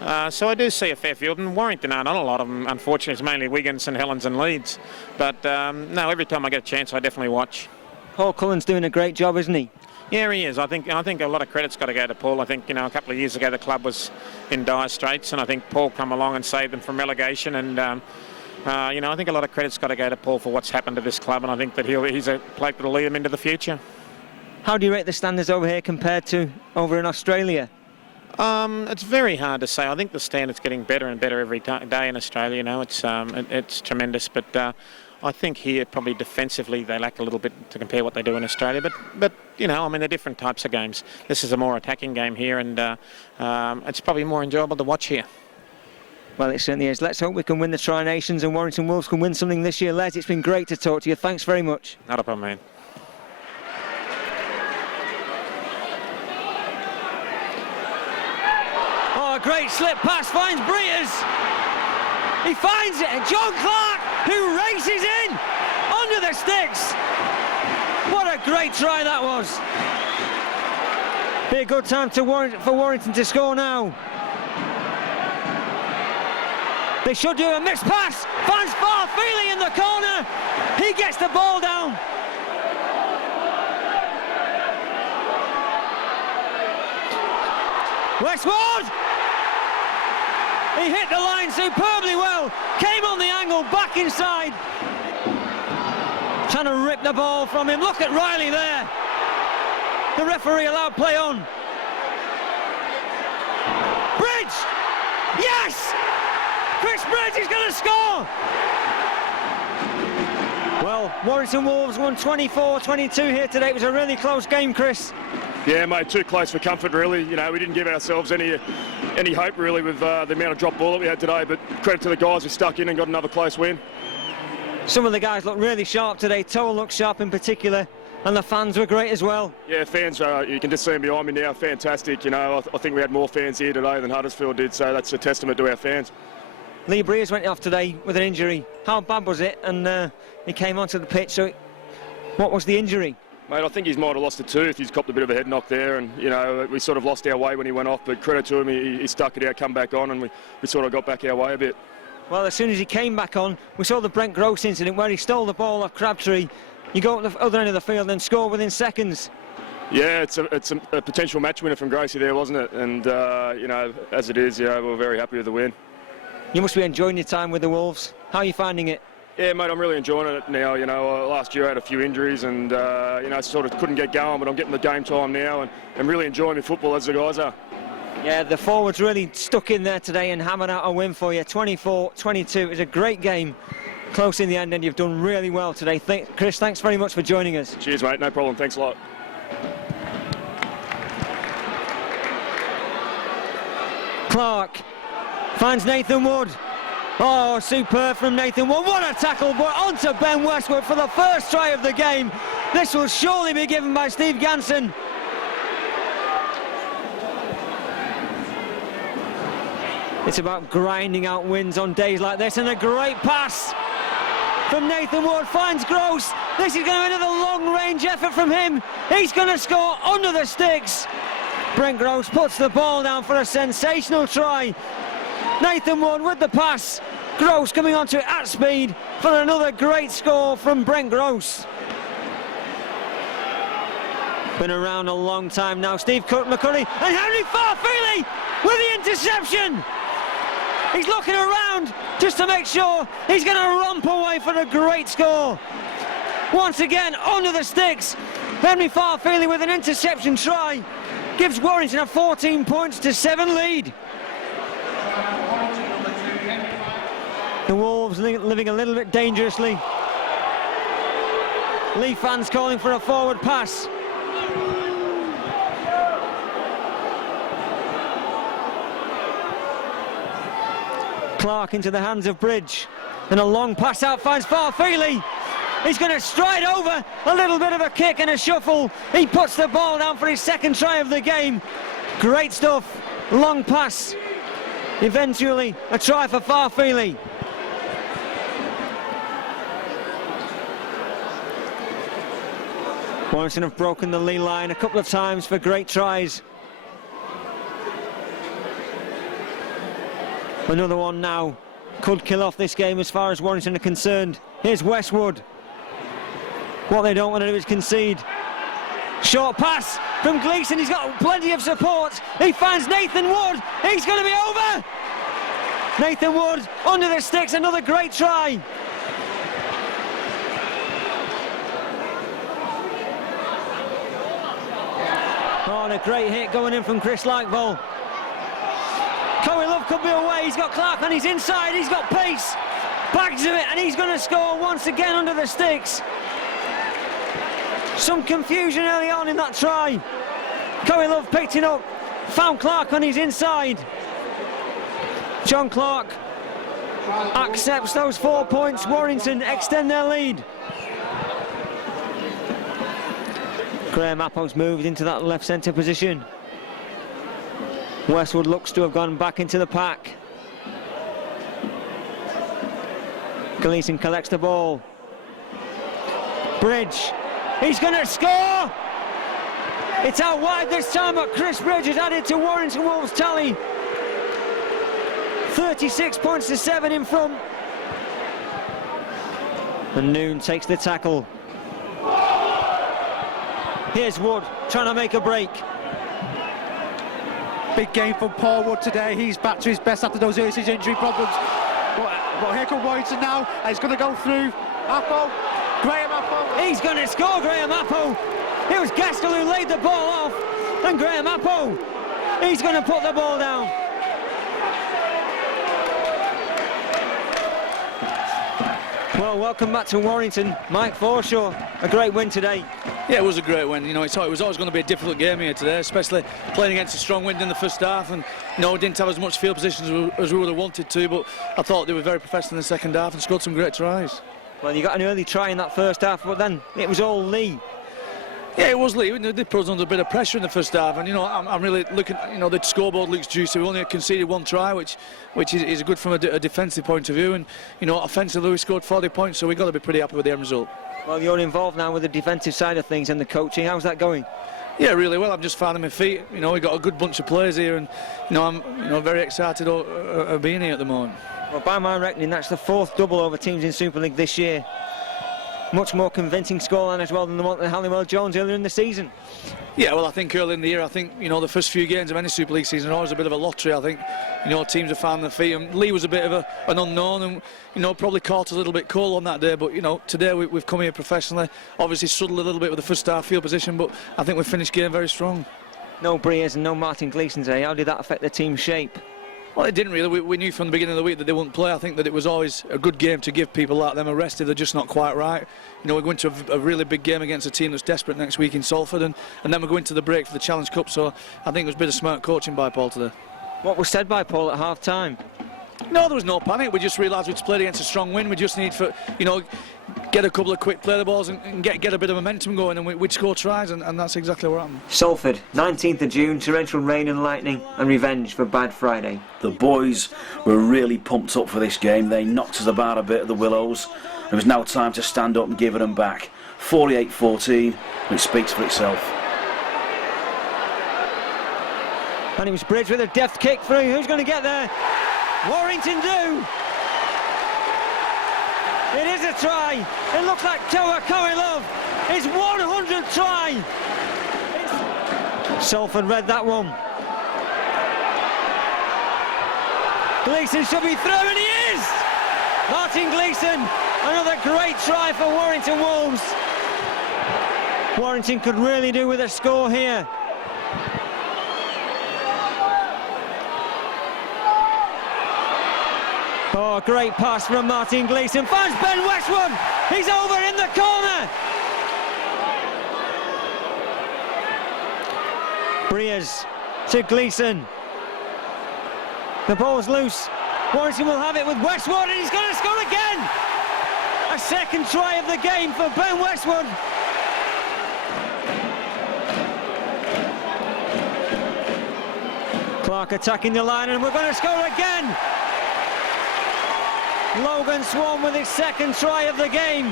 I do see a fair few of them. Warrington aren't on a lot of them, unfortunately. It's mainly Wigan, St Helens and Leeds. But no, every time I get a chance I definitely watch. Paul Cullen's doing a great job, isn't he? Yeah, he is. I think a lot of credit's got to go to Paul. I think, a couple of years ago the club was in dire straits, and I think Paul come along and saved them from relegation, and I think a lot of credit's got to go to Paul for what's happened to this club, and I think that he's a bloke that'll lead them into the future. How do you rate the standards over here compared to over in Australia? It's very hard to say. I think the standard's getting better and better every day in Australia. It's tremendous, but I think here probably defensively they lack a little bit to compare what they do in Australia. But they're different types of games. This is a more attacking game here, and it's probably more enjoyable to watch here. Well, it certainly is. Let's hope we can win the Tri-Nations and Warrington Wolves can win something this year. Les, it's been great to talk to you. Thanks very much. Not a problem, man. Oh, great slip pass, finds Breers. He finds it, and John Clark, who races in under the sticks. What a great try that was. Be a good time for Warrington to score now. They should do a mixed pass. Finds Farfeely in the corner. He gets the ball down. Westwood! He hit the line superbly well. Came on the angle, back inside. Trying to rip the ball from him. Look at Riley there. The referee allowed play on. Bridge! Yes! Chris Bridge is going to score! Well, Warrington Wolves won 24-22 here today. It was a really close game, Chris. Yeah, mate, too close for comfort, really. You know, we didn't give ourselves any hope, really, with the amount of drop ball that we had today, but credit to the guys who stuck in and got another close win. Some of the guys look really sharp today. Toll looked sharp in particular, and the fans were great as well. Yeah, fans, you can just see them behind me now, fantastic. You know, I think we had more fans here today than Huddersfield did, so that's a testament to our fans. Lee Breers went off today with an injury. How bad was it? And he came onto the pitch, so what was the injury? Mate, I think he might have lost a tooth. He's copped a bit of a head knock there, and, you know, we sort of lost our way when he went off, but credit to him, he stuck it out, come back on, and we sort of got back our way a bit. Well, as soon as he came back on, we saw the Brent Gross incident where he stole the ball off Crabtree. You go at the other end of the field and score within seconds. Yeah, it's a potential match winner from Gracie there, wasn't it? And, you know, as it is, yeah, we're very happy with the win. You must be enjoying your time with the Wolves. How are you finding it? Yeah, mate, I'm really enjoying it now. You know, last year I had a few injuries and, you know, sort of couldn't get going, but I'm getting the game time now and really enjoying my football as the guys are. Yeah, the forwards really stuck in there today and hammered out a win for you. 24-22. It was a great game. Close in the end, and you've done really well today. Chris, thanks very much for joining us. Cheers, mate. No problem. Thanks a lot. Clark finds Nathan Wood. Oh, superb from Nathan Wood. What a tackle, but onto Ben Westwood for the first try of the game. This will surely be given by Steve Ganson. It's about grinding out wins on days like this, and a great pass from Nathan Wood, finds Gross. This is going to be another long-range effort from him. He's going to score under the sticks. Brent Gross puts the ball down for a sensational try. Nathan Wood with the pass. Gross coming onto it at speed for another great score from Brent Gross. Been around a long time now. Steve McCurry and Henry Farfeely with the interception. He's looking around just to make sure he's going to romp away for a great score. Once again, under the sticks. Henry Farfeely with an interception try gives Warrington a 14 points to 7 lead. The Wolves living a little bit dangerously. Lee fans calling for a forward pass. Clark into the hands of Bridge, and a long pass out finds Farfeely. He's going to stride over, a little bit of a kick and a shuffle. He puts the ball down for his second try of the game. Great stuff, long pass. Eventually a try for Farfeely. Warrington have broken the Lee line a couple of times for great tries. Another one now could kill off this game as far as Warrington are concerned. Here's Westwood. What they don't want to do is concede. Short pass from Gleeson. He's got plenty of support. He finds Nathan Wood. He's going to be over. Nathan Wood under the sticks. Another great try. Oh, and a great hit going in from Chris Lightball. Corey Love could be away. He's got Clark on his inside. He's got pace. Bags of it, and he's going to score once again under the sticks. Some confusion early on in that try. Corey Love picked it up, found Clark on his inside. John Clark accepts those 4 points. Warrington extend their lead. Graham Apple's moved into that left centre position. Westwood looks to have gone back into the pack. Gleeson collects the ball. Bridge, he's going to score! It's out wide this time, but Chris Bridge has added to Warrington Wolves' tally. 36 points to 7 in front. And Noon takes the tackle. Here's Wood trying to make a break. Big game from Paul Wood today. He's back to his best after those early season injury problems. But here comes Warrington now, and he's going to go through Apple. Graham Apple. He's going to score, Graham Apple. It was Gaskell who laid the ball off, and Graham Apple, he's going to put the ball down. Well, welcome back to Warrington, Mike Forshaw. A great win today. Yeah, it was a great win. You know, it was always going to be a difficult game here today, especially playing against a strong wind in the first half. And you know, we didn't have as much field positions as we would have wanted to, but I thought they were very professional in the second half and scored some great tries. Well, you got an early try in that first half, but then it was all Lee. Yeah, it was Lee. They put us under a bit of pressure in the first half, and you know, I'm really looking. You know, the scoreboard looks juicy. We only conceded one try, which is good from a defensive point of view, and you know, offensively we scored 40 points, so we've got to be pretty happy with the end result. Well, you're involved now with the defensive side of things and the coaching. How's that going? Yeah, really well. I'm just finding my feet. You know, we've got a good bunch of players here, and you know, I'm very excited of being here at the moment. Well, by my reckoning, that's the 4th double over teams in Super League this year. Much more convincing scoreline as well than the one at Halliwell Jones earlier in the season. Yeah, well, I think early in the year, you know, the first few games of any Super League season are always a bit of a lottery. I think, you know, teams have found their feet, and Lee was a bit of an unknown, and you know, probably caught us a little bit cold on that day. But you know, today we've come here professionally. Obviously struggled a little bit with the first half field position, but I think we finished game very strong. No Breers and no Martin Gleeson today. How did that affect the team's shape? Well, it didn't really. We knew from the beginning of the week that they wouldn't play. I think that it was always a good game to give people like them a rest if they're just not quite right. You know, we're going to a really big game against a team that's desperate next week in Salford, and then we're going to the break for the Challenge Cup. So I think it was a bit of smart coaching by Paul today. What was said by Paul at half-time? No, there was no panic. We just realised we'd played against a strong wind. We just need to, you know, get a couple of quick play the balls and get a bit of momentum going, and we'd score tries, and that's exactly what happened. Salford, 19th of June, torrential rain and lightning, and revenge for Bad Friday. The boys were really pumped up for this game. They knocked us about a bit at the Willows. It was now time to stand up and give it them back. 48-14, and it speaks for itself. And it was Bridge with a deft kick through. Who's going to get there? Warrington do! It is a try. It looks like Toa Koilov. His 100th try. Salford read that one. Gleeson should be through, and he is! Martin Gleeson, another great try for Warrington Wolves. Warrington could really do with a score here. Oh, great pass from Martin Gleeson. Finds Ben Westwood. He's over in the corner. Breers to Gleeson. The ball's loose. Warrington will have it with Westwood, and he's going to score again. A second try of the game for Ben Westwood. Clark attacking the line, and we're going to score again. Logan Swan with his second try of the game.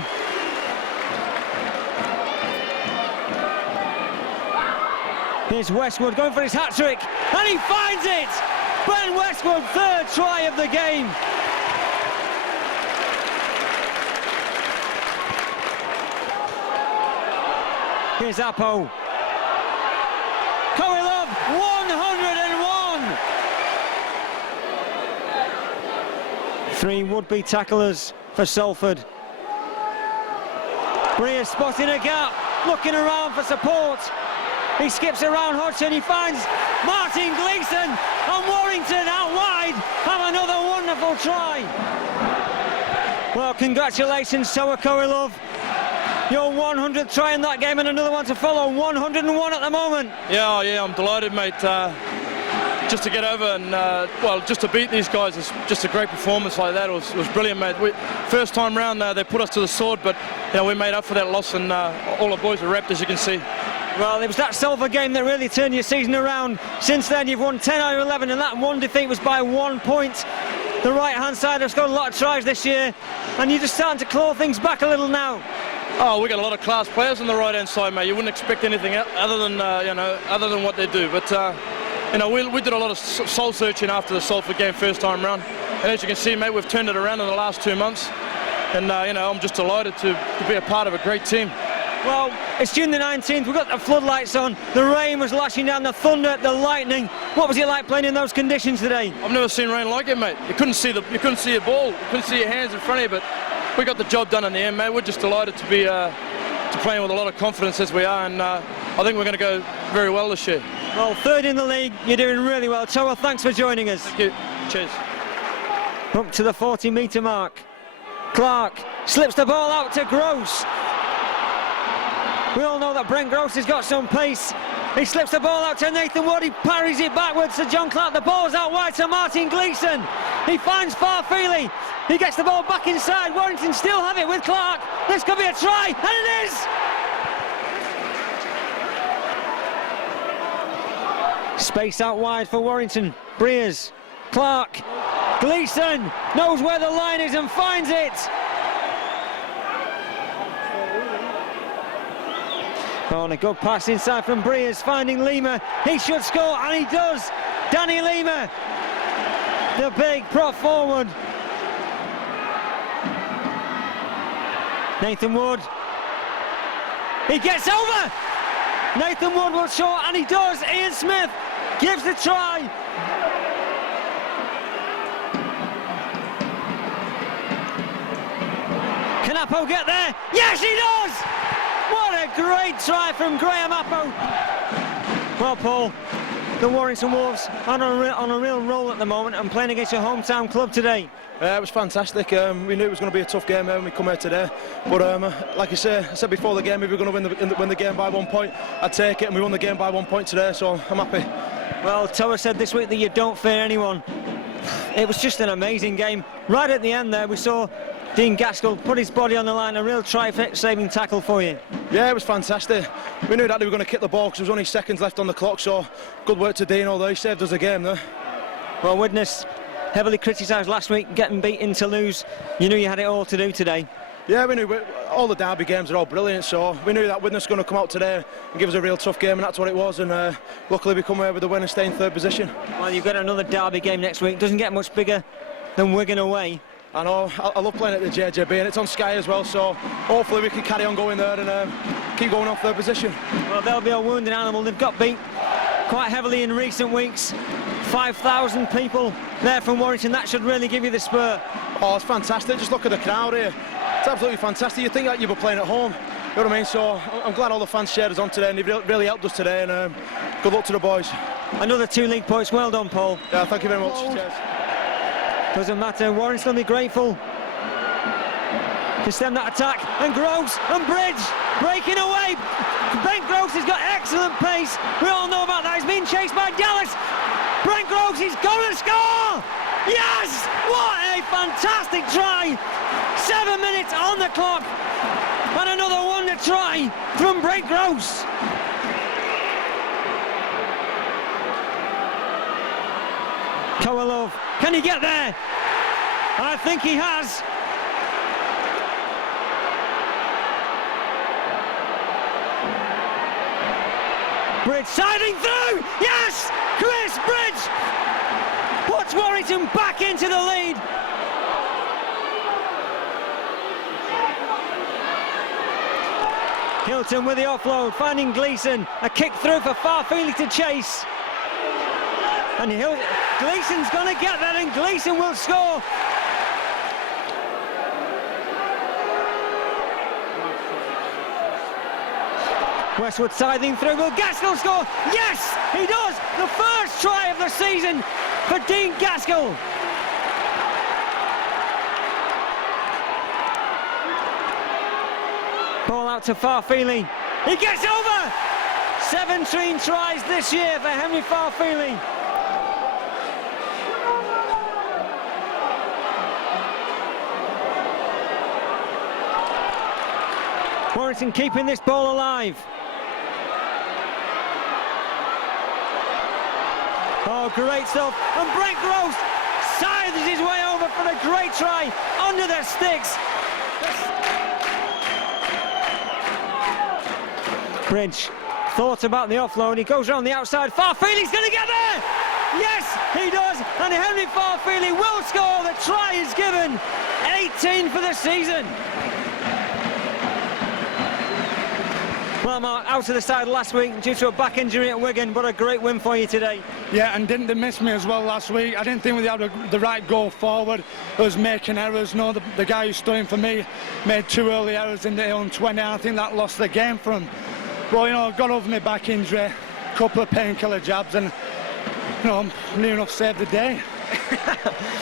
Here's Westwood going for his hat-trick, and he finds it! Ben Westwood, 3rd try of the game. Here's Apo. Koilov, 101! 3 would-be tacklers for Salford. Breer spotting a gap, looking around for support. He skips around Hodgson, he finds Martin Gleeson, and Warrington out wide have another wonderful try. Well, congratulations, Toa Koilov. Your 100th try in that game, and another one to follow. 101 at the moment. Yeah, I'm delighted, mate. Just to get over and, well, just to beat these guys is just a great performance like that. It was brilliant, mate. First time round, they put us to the sword, but you know, we made up for that loss, and all the boys were wrapped, as you can see. Well, it was that Salford game that really turned your season around. Since then, you've won 10 out of 11, and that one defeat was by 1 point. The right-hand side have scored a lot of tries this year, and you're just starting to claw things back a little now. Oh, we got a lot of class players on the right-hand side, mate. You wouldn't expect anything other than other than what they do. But we did a lot of soul searching after the Salford game first time round, and as you can see, mate, we've turned it around in the last 2 months, and I'm just delighted to be a part of a great team. Well, it's June the 19th, we've got the floodlights on, the rain was lashing down, the thunder, the lightning. What was it like playing in those conditions today? I've never seen rain like it, mate. You couldn't see your ball, you couldn't see your hands in front of you, but we got the job done in the end, mate. We're just delighted to be playing with a lot of confidence as we are, and I think we're going to go very well this year. Well, third in the league, you're doing really well. Toa, thanks for joining us. Thank you. Cheers. Up to the 40-metre mark. Clark slips the ball out to Gross. We all know that Brent Gross has got some pace. He slips the ball out to Nathan Wood. He parries it backwards to John Clark. The ball's out wide to Martin Gleeson. He finds Farfeely. He gets the ball back inside. Warrington still have it with Clark. This could be a try, and it is! Space out wide for Warrington. Breers, Clark, Gleeson knows where the line is and finds it. Oh, and a good pass inside from Breers, finding Lima. He should score, and he does. Danny Lima, the big prop forward. Nathan Wood. He gets over. Nathan Wood will show, and he does. Ian Smith gives the try. Can Appo get there? Yes, he does! What a great try from Graham Appo. Well, Paul, the Warrington Wolves are on a real roll at the moment and playing against your hometown club today. It was fantastic. We knew it was going to be a tough game when we come here today. But like I said before the game, if we were going to win the game by 1 point, I'd take it, and we won the game by 1 point today, so I'm happy. Well, Toa said this week that you don't fear anyone. It was just an amazing game. Right at the end there, we saw Dean Gaskell put his body on the line, a real try-saving tackle for you. Yeah, it was fantastic. We knew that they were going to kick the ball because there was only seconds left on the clock, so good work to Dean, although he saved us the game there. Well, Widnes, heavily criticised last week, getting beaten to lose. You knew you had it all to do today. Yeah, we knew all the derby games are all brilliant, so we knew that Widnes was going to come out today and give us a real tough game, and that's what it was, and luckily we come away with the win and stay in third position. Well, you've got another derby game next week. Doesn't get much bigger than Wigan away. I know, I love playing at the JJB, and it's on Sky as well, so hopefully we can carry on going there and keep going off third position. Well, they'll be a wounded animal. They've got beat quite heavily in recent weeks. 5,000 people there from Warrington. That should really give you the spur. Oh, it's fantastic. Just look at the crowd here. It's absolutely fantastic. You'd think that you were playing at home. You know what I mean? So I'm glad all the fans shared us on today, and they've really helped us today, and good luck to the boys. Another 2 league points. Well done, Paul. Yeah, thank you very much. Cheers. Doesn't matter. Warrington will be grateful to stem that attack. And Gross and Bridge breaking away. Brent Gross has got excellent pace. We all know about that. He's being chased by Dallas. Brent Gross is going to score! Yes! What a fantastic try! 7 minutes on the clock. And another wonder try from Brent Gross. Kowalov, can he get there? I think he has. Bridge siding through! Yes! Chris Bridge puts Warrington back into the lead. Hilton with the offload, finding Gleeson. A kick through for Farfeely to chase. And Gleeson's going to get that, and Gleeson will score. Westwood siding through. Will Gaskell score? Yes, he does. The first try of the season for Dean Gaskell. Ball out to Farfeely. He gets over. 17 tries this year for Henry Farfeely. Warrington keeping this ball alive. Oh, great stuff. And Brent Gross scythes his way over for a great try under the sticks. Bridge thought about the offload. He goes around the outside. Farfeely's going to get there. Yes, he does. And Henry Farfeely will score. The try is given. 18 for the season. Well, Mark, out to the side last week due to a back injury at Wigan, but a great win for you today. Yeah, and didn't they miss me as well last week? I didn't think we had the right goal forward. I was making errors. No, the guy who's stood in for me made 2 early errors in the own 20. I think that lost the game for him. Well, you know, got over my back injury, a couple of painkiller jabs, and you know, near enough saved the day.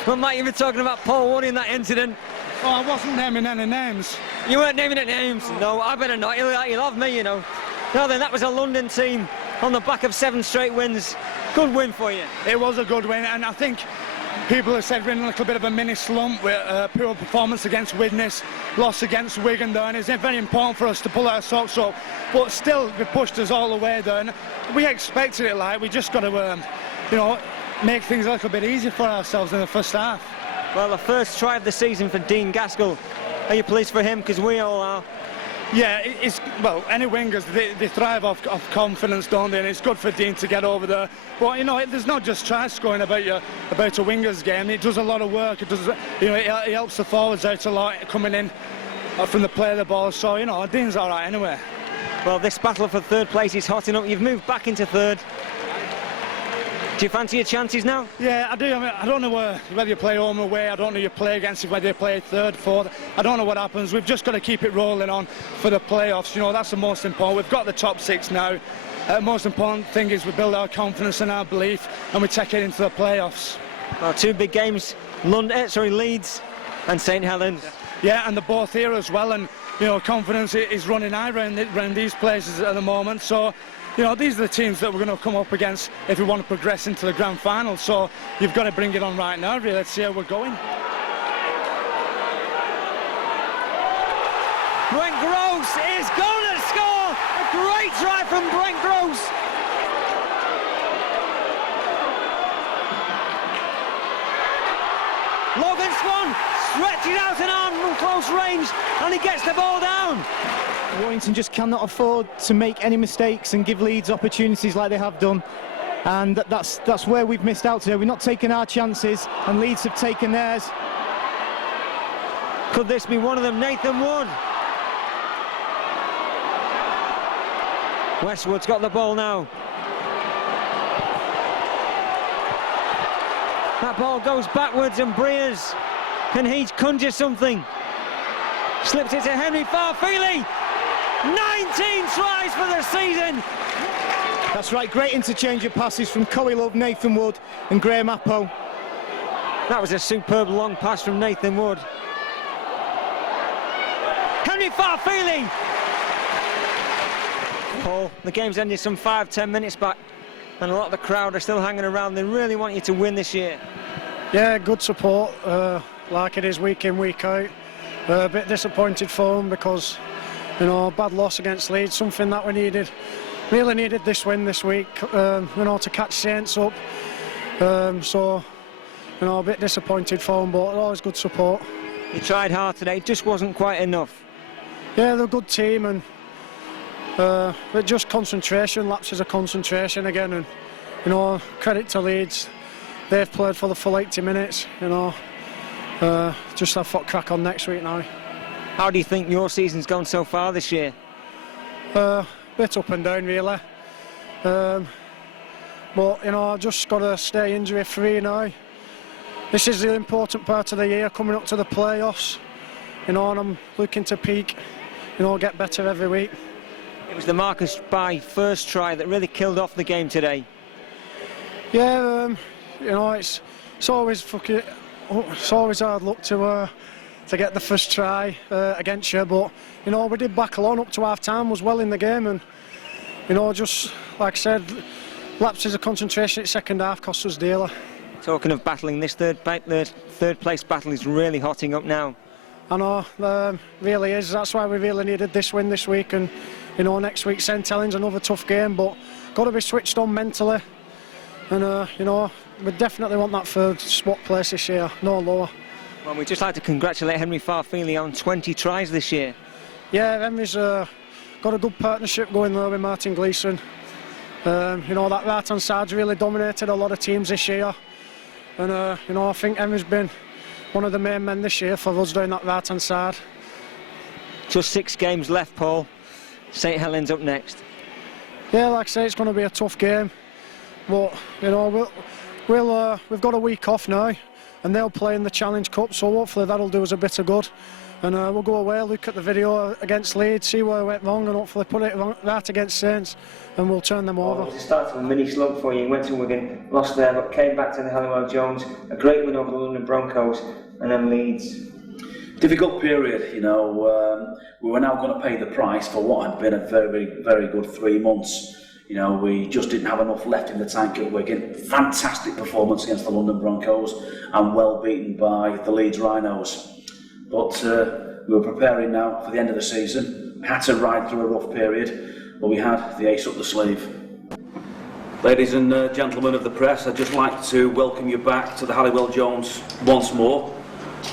Well, Mike, you've been talking about Paul Wood in that incident. Oh, I wasn't naming any names. You weren't naming any names? No, I better not. You'll have me, you know. Now then, that was a London team on the back of 7 straight wins. Good win for you. It was a good win, and I think people have said we're in a little bit of a mini slump with poor performance against Widnes, loss against Wigan though, and it's very important for us to pull our socks up. But still, they pushed us all the way there, and we expected it. Like, we just got to, you know, make things a little bit easier for ourselves in the first half. Well, the first try of the season for Dean Gaskell. Are you pleased for him? Because we all are. Yeah, it's well, any wingers, they thrive off confidence, don't they? And it's good for Dean to get over there. But you know, there's not just try scoring about a wingers game. It does a lot of work. It does, you know, it helps the forwards out a lot coming in from the play of the ball. So you know, Dean's all right anyway. Well, this battle for third place is hotting up. You've moved back into third. Do you fancy your chances now? Yeah, I do. I mean, I don't know whether you play home or away. I don't know you play against it, whether you play third, fourth. I don't know what happens. We've just got to keep it rolling on for the playoffs. You know, that's the most important. We've got the top 6 now. Most important thing is we build our confidence and our belief, and we take it into the playoffs. Well, 2 big games, Leeds and St Helens. Yeah, and they're both here as well. And you know, confidence is running high around these places at the moment. So, you know, these are the teams that we're going to come up against if we want to progress into the grand final. So you've got to bring it on right now, really. Let's see how we're going. Brent Gross is going to score! A great try from Brent Gross! Logan Swan stretches out an arm from close range and he gets the ball down. Warrington just cannot afford to make any mistakes and give Leeds opportunities like they have done, and that's where we've missed out today. We're not taking our chances and Leeds have taken theirs. Could this be one of them? Nathan Wood. Westwood's got the ball now. That ball goes backwards and Breers, can he conjure something? Slips it to Henry Farfeely. 19 tries for the season. That's right, great interchange of passes from Cowie Love, Nathan Wood and Graham Appo. That was a superb long pass from Nathan Wood. Henry Farfeely. Paul, the game's ended some 5-10 minutes back and a lot of the crowd are still hanging around. They really want you to win this year. Yeah, good support, like it is week in, week out. A bit disappointed for them because, you know, bad loss against Leeds, something that we needed, really needed this win this week, you know, to catch Saints up. So, you know, a bit disappointed for them, but always good support. You tried hard today, it just wasn't quite enough. Yeah, they're a good team, and but just concentration, lapses of concentration again, and you know, credit to Leeds, they've played for the full 80 minutes, you know. Just have to crack on next week now. How do you think your season's gone so far this year? Bit up and down really, but you know, I've just got to stay injury free now. This is the important part of the year, coming up to the playoffs, you know, and I'm looking to peak, you know, get better every week. It was the Marcus Bai first try that really killed off the game today. Yeah, you know, it's always hard luck to get the first try against you, but you know, we did battle on up to half time, was well in the game, and you know, just like I said, lapses of concentration in second half cost us dearly. Talking of battling, this third place battle is really hotting up now. I know, really is. That's why we really needed this win this week, and you know, next week St Helens, another tough game, but got to be switched on mentally. and you know, we definitely want that third spot place this year, no lower. Well, we'd just like to congratulate Henry Farfeely on 20 tries this year. Yeah, Henry's got a good partnership going there with Martin Gleeson. You know, that right-hand side's really dominated a lot of teams this year, and you know, I think Henry's been one of the main men this year for us doing that right-hand side. Just 6 games left, Paul. St Helens up next. Yeah, like I say, it's going to be a tough game, but you know, we've got a week off now, and they'll play in the Challenge Cup, so hopefully that'll do us a bit of good. And we'll go away, look at the video against Leeds, see where we went wrong, and hopefully put it right against Saints, and we'll turn them over. It started a mini slump for you. You went to Wigan, lost there, but came back to the Halliwell Jones. A great win over the London Broncos, and then Leeds. Difficult period, you know. We were now going to pay the price for what had been a very, very good 3 months. You know, we just didn't have enough left in the tank at Wigan. Fantastic performance against the London Broncos, and well beaten by the Leeds Rhinos. But we were preparing now for the end of the season. We had to ride through a rough period, but we had the ace up the sleeve. Ladies and gentlemen of the press, I'd just like to welcome you back to the Halliwell Jones once more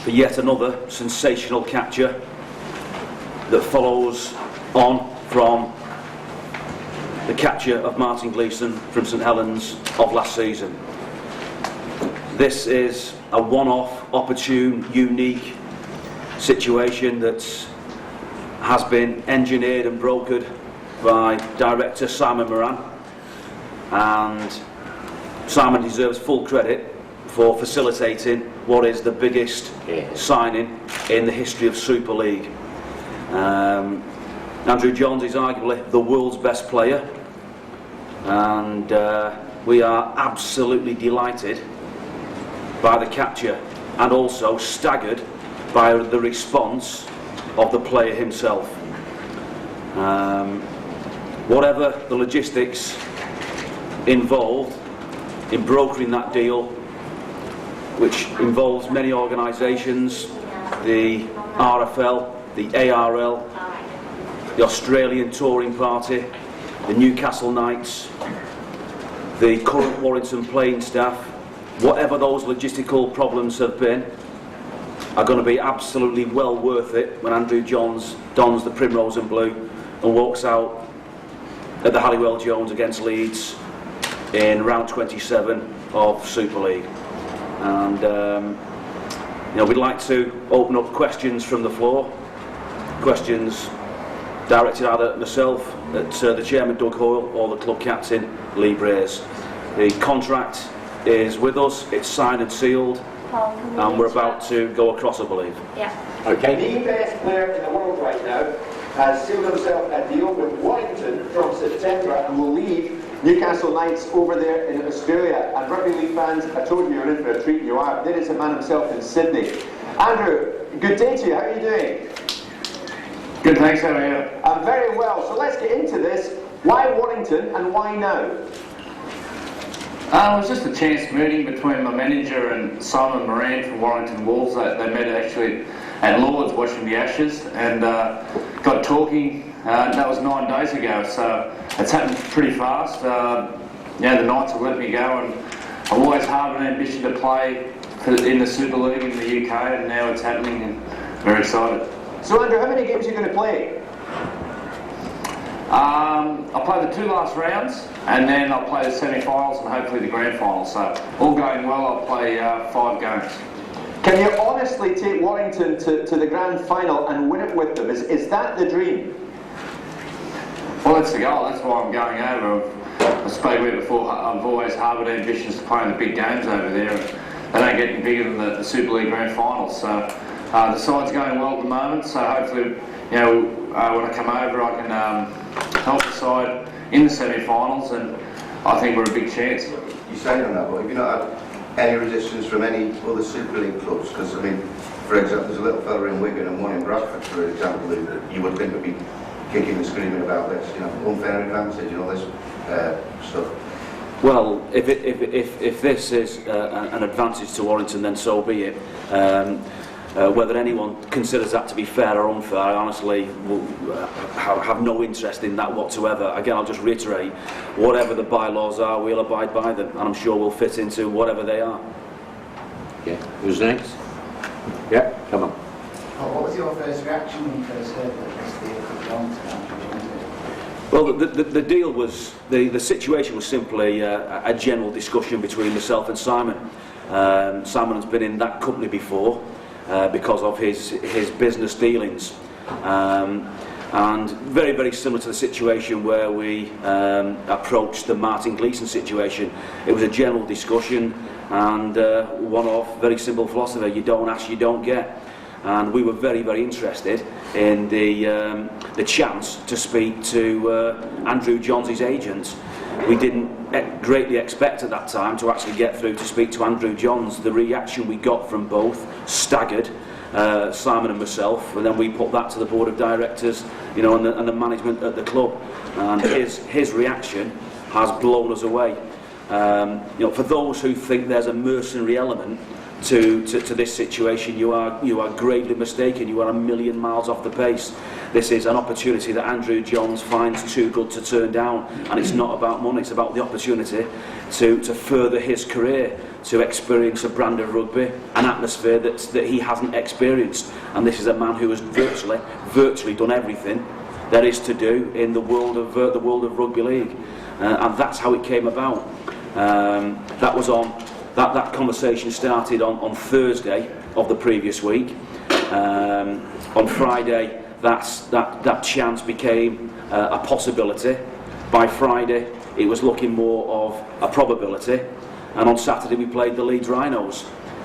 for yet another sensational capture that follows on from the capture of Martin Gleeson from St Helens of last season. This is a one-off, opportune, unique situation that has been engineered and brokered by director Simon Moran, and Simon deserves full credit for facilitating what is the biggest signing in the history of Super League. Andrew Johns is arguably the world's best player, and we are absolutely delighted by the capture and also staggered by the response of the player himself. Whatever the logistics involved in brokering that deal, which involves many organisations, the RFL, the ARL, the Australian Touring Party, the Newcastle Knights, the current Warrington playing staff, whatever those logistical problems have been, are going to be absolutely well worth it when Andrew Johns dons the Primrose and Blue and walks out at the Halliwell Jones against Leeds in round 27 of Super League. And you know, we'd like to open up questions from the floor, questions directed either at myself, at the chairman Doug Hoyle, or the club captain Lee Braze. The contract is with us, it's signed and sealed, and we're about to go across, I believe. Yeah. Okay. The best player in the world right now has sealed himself a deal with Warrington from September and will leave Newcastle Knights over there in Australia. And rugby league fans, I told you you're in for a treat, you are. There is a man himself in Sydney. Andrew, good day to you, how are you doing? Good, thanks, how are you? I'm very well, so let's get into this. Why Warrington and why now? It was just a chance meeting between my manager and Simon Moran from Warrington Wolves. They met actually at Lord's watching the Ashes and got talking. That was 9 days ago, so it's happened pretty fast. Yeah, the Knights have let me go, and I've always had an ambition to play in the Super League in the UK, and now it's happening, and very excited. So Andrew, how many games are you going to play? I'll play the 2 last rounds, and then I'll play the semi-finals and hopefully the grand final. So all going well, I'll play 5 games. Can you honestly take Warrington to the grand final and win it with them? Is that the dream? Well, that's the goal. That's why I'm going over. I spoke about it before. I've always harboured ambitions to play in the big games over there. They don't get any bigger than the Super League grand finals. So the side's going well at the moment. So hopefully, you know, when I come over, I can help the side in the semi-finals, and I think we're a big chance. You say on that, but have you not had any resistance from any other Super League clubs? Because, I mean, for example, there's a little fella in Wigan and one in Bradford, for example, that you would think would be kicking and screaming about this, you know, unfair advantage and all this stuff. Well, if this is an advantage to Warrington, then so be it. Whether anyone considers that to be fair or unfair, I honestly have no interest in that whatsoever. Again, I'll just reiterate, whatever the bylaws are, we'll abide by them, and I'm sure we'll fit into whatever they are. Yeah. Who's next? Yeah, come on. What was your first reaction when you first heard that this deal could go on to Andrew Jones? Well, the deal was, the situation was simply a general discussion between myself and Simon. Simon has been in that company before because of his business dealings. And very, very similar to the situation where we approached the Martin Gleeson situation. It was a general discussion and one of very simple philosophy: you don't ask, you don't get. And we were very, very interested in the chance to speak to Andrew Johns' agent. We didn't greatly expect at that time to actually get through to speak to Andrew Johns. The reaction we got from both staggered Simon and myself, and then we put that to the board of directors, you know, and the management at the club. And his reaction has blown us away. You know, for those who think there's a mercenary element to this situation, you are gravely mistaken. You are a million miles off the pace. This is an opportunity that Andrew Johns finds too good to turn down, and it's not about money, it's about the opportunity to further his career, to experience a brand of rugby, an atmosphere that he hasn't experienced. And this is a man who has virtually done everything there is to do in the world of rugby league, and that's how it came about. That conversation started on Thursday of the previous week. On Friday, that chance became a possibility. By Friday, it was looking more of a probability. And on Saturday, we played the Leeds Rhinos.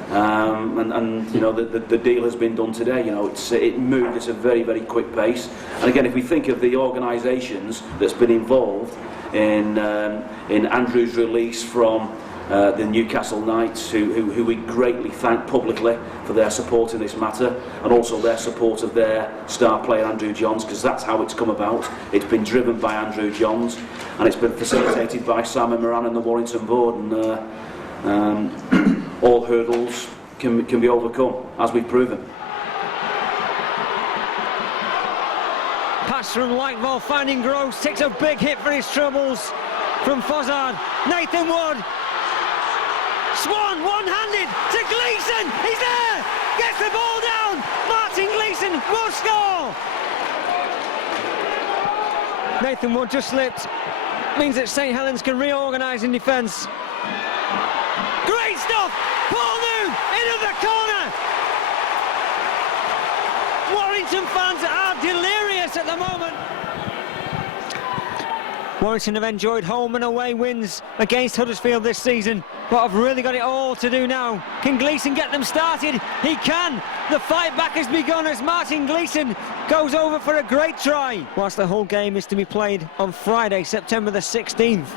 And you know, the deal has been done today. You know, it moved at a very, very quick pace. And again, if we think of the organisations that's been involved in Andrew's release from the Newcastle Knights, who we greatly thank publicly for their support in this matter, and also their support of their star player Andrew Johns, because that's how it's come about. It's been driven by Andrew Johns, and it's been facilitated by Simon Moran and the Warrington board, and all hurdles can be overcome, as we've proven. Pass from Lightball, finding Gross, takes a big hit for his troubles from Fozzard. Nathan Wood. Swan, one-handed to Gleeson. He's there. Gets the ball down. Martin Gleeson will score. Nathan Wood just slipped. Means that St Helens can reorganise in defence. Great stuff. Paul Noon into the corner. Warrington fans are delirious at the moment. Warrington have enjoyed home and away wins against Huddersfield this season, but have really got it all to do now. Can Gleeson get them started? He can. The fight back has begun as Martin Gleeson goes over for a great try. Whilst the whole game is to be played on Friday, September the 16th.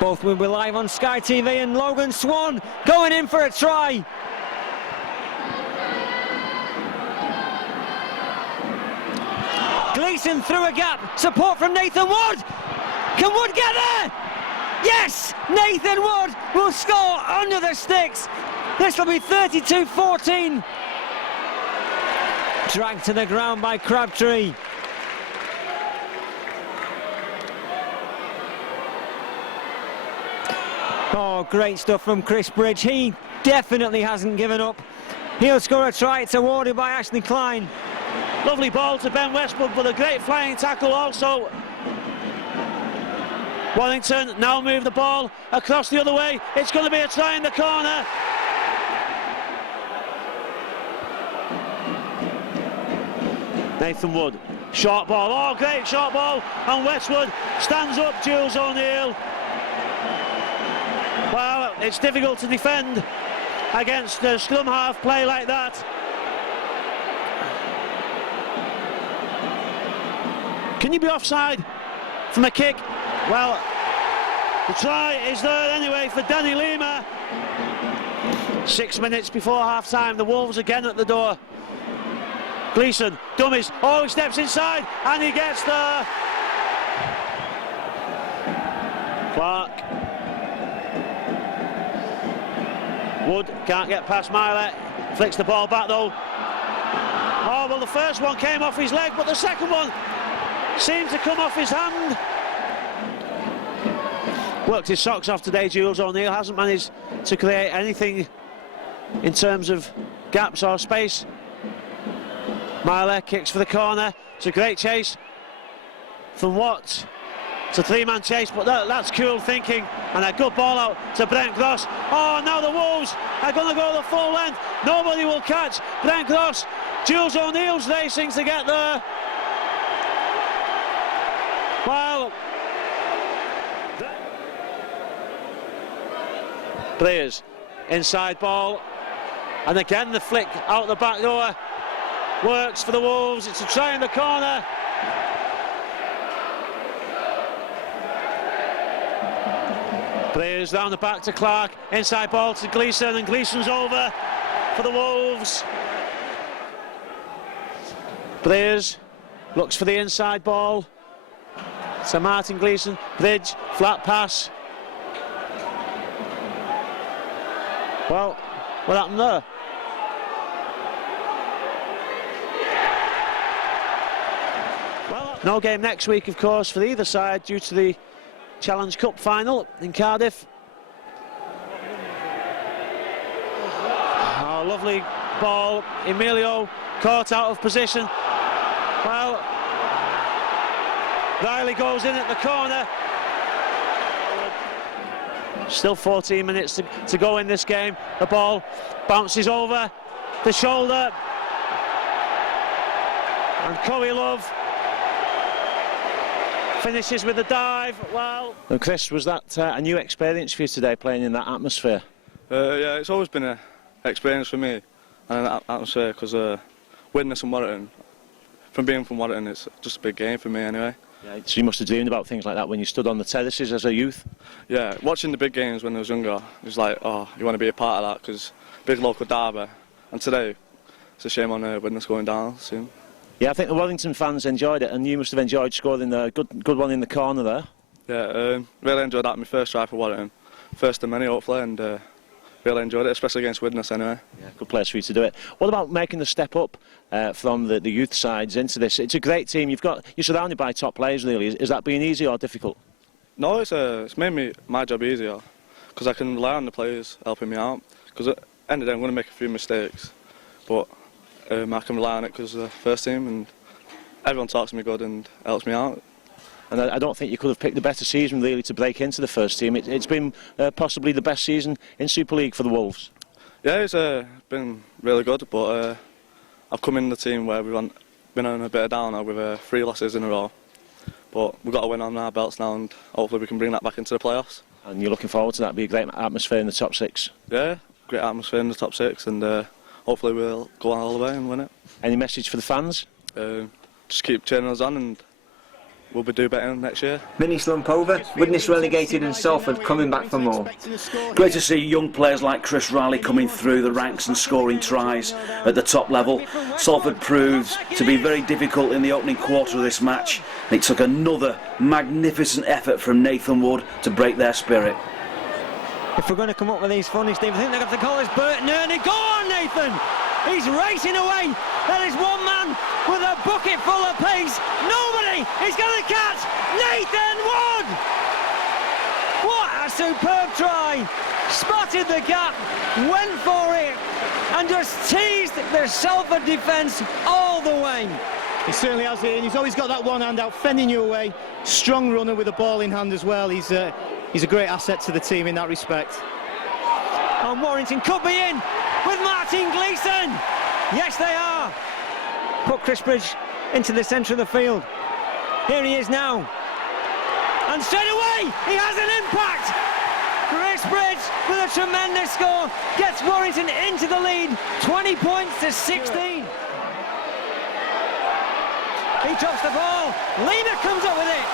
Both will be live on Sky TV, and Logan Swan going in for a try. Gleeson through a gap, support from Nathan Wood. Can Wood get there? Yes, Nathan Wood will score under the sticks. This will be 32-14. Dragged to the ground by Crabtree. Oh, great stuff from Chris Bridge. He definitely hasn't given up. He'll score a try. It's awarded by Ashley Klein. Lovely ball to Ben Westwood, but a great flying tackle also. Warrington now move the ball across the other way. It's going to be a try in the corner. Nathan Wood, short ball. Oh, great short ball. And Westwood stands up, Jules O'Neill. Well, it's difficult to defend against a scrum half play like that. Can you be offside from a kick? Well, the try is there anyway for Danny Lima. 6 minutes before half-time, the Wolves again at the door. Gleeson, dummies, oh, he steps inside, and he gets there. Clark. Wood can't get past Miley. Flicks the ball back though. Oh, well, the first one came off his leg, but the second one seemed to come off his hand. Worked his socks off today, Jules O'Neill. Hasn't managed to create anything in terms of gaps or space. Myler kicks for the corner. It's a great chase from Watt. It's a three-man chase, but that's cool thinking. And a good ball out to Brent Gross. Oh, now the Wolves are going to go the full length. Nobody will catch Brent Gross. Jules O'Neill's racing to get there. Well, Players inside ball, and again the flick out the back door works for the Wolves. It's a try in the corner. Players down the back to Clark, inside ball to Gleeson, and Gleeson's over for the Wolves. Players looks for the inside ball. So Martin Gleeson, Bridge, flat pass. Well, what happened there? Well, no game next week, of course, for either side due to the Challenge Cup final in Cardiff. Oh, lovely ball. Emilio caught out of position. Well, Riley goes in at the corner. Still 14 minutes to go in this game. The ball bounces over the shoulder. And Corey Love finishes with a dive. Well, and Chris, was that a new experience for you today, playing in that atmosphere? Yeah, it's always been an experience for me, and an atmosphere, because Widnes and Warrington, from being from Warrington, it's just a big game for me anyway. Yeah, so you must have dreamed about things like that when you stood on the terraces as a youth? Yeah, watching the big games when I was younger, it was like, oh, you want to be a part of that, because big local derby. And today, it's a shame on Widnes going down soon. Yeah, I think the Warrington fans enjoyed it, and you must have enjoyed scoring the good one in the corner there. Yeah, really enjoyed that. My first try for Warrington, first of many hopefully, and really enjoyed it, especially against Widnes anyway. Yeah, good place for you to do it. What about making the step up from the youth sides into this? It's a great team. You're surrounded by top players, really. Is that being easy or difficult? No, it's made my job easier, because I can rely on the players helping me out. Because at the end of the day, I'm going to make a few mistakes, but I can rely on it because of the first team, and everyone talks to me good and helps me out. And I don't think you could have picked a better season, really, to break into the first team. It's been possibly the best season in Super League for the Wolves. Yeah, it's been really good, but I've come in the team where we've been on a bit of downer with 3 losses in a row. But we've got to win on our belts now, and hopefully we can bring that back into the playoffs. And you're looking forward to that? Be a great atmosphere in the top 6? Yeah, great atmosphere in the top 6, and hopefully we'll go on all the way and win it. Any message for the fans? Just keep cheering us on, and we'll do better next year. Mini slump over, Widnes relegated and Salford coming back for more. Great to see young players like Chris Riley coming through the ranks and scoring tries at the top level. Salford proved to be very difficult in the opening quarter of this match. It took another magnificent effort from Nathan Wood to break their spirit. If we're going to come up with these funny, Steve, I think they've got to call this Burton Ernie. Go on, Nathan! He's racing away. There is one man with a bucket full of pace. Nobody is going to catch Nathan Wood! What a superb try! Spotted the gap, went for it, and just teased the Salford defence all the way. He certainly has it, and he's always got that one hand out, fending you away. Strong runner with a ball in hand as well. He's a great asset to the team in that respect. And Warrington could be in with Martin Gleeson. Yes, they are. Put Chris Bridge into the centre of the field. Here he is now. And straight away, he has an impact. Chris Bridge with a tremendous score gets Warrington into the lead, 20 points to 16. He drops the ball. Lima comes up with it.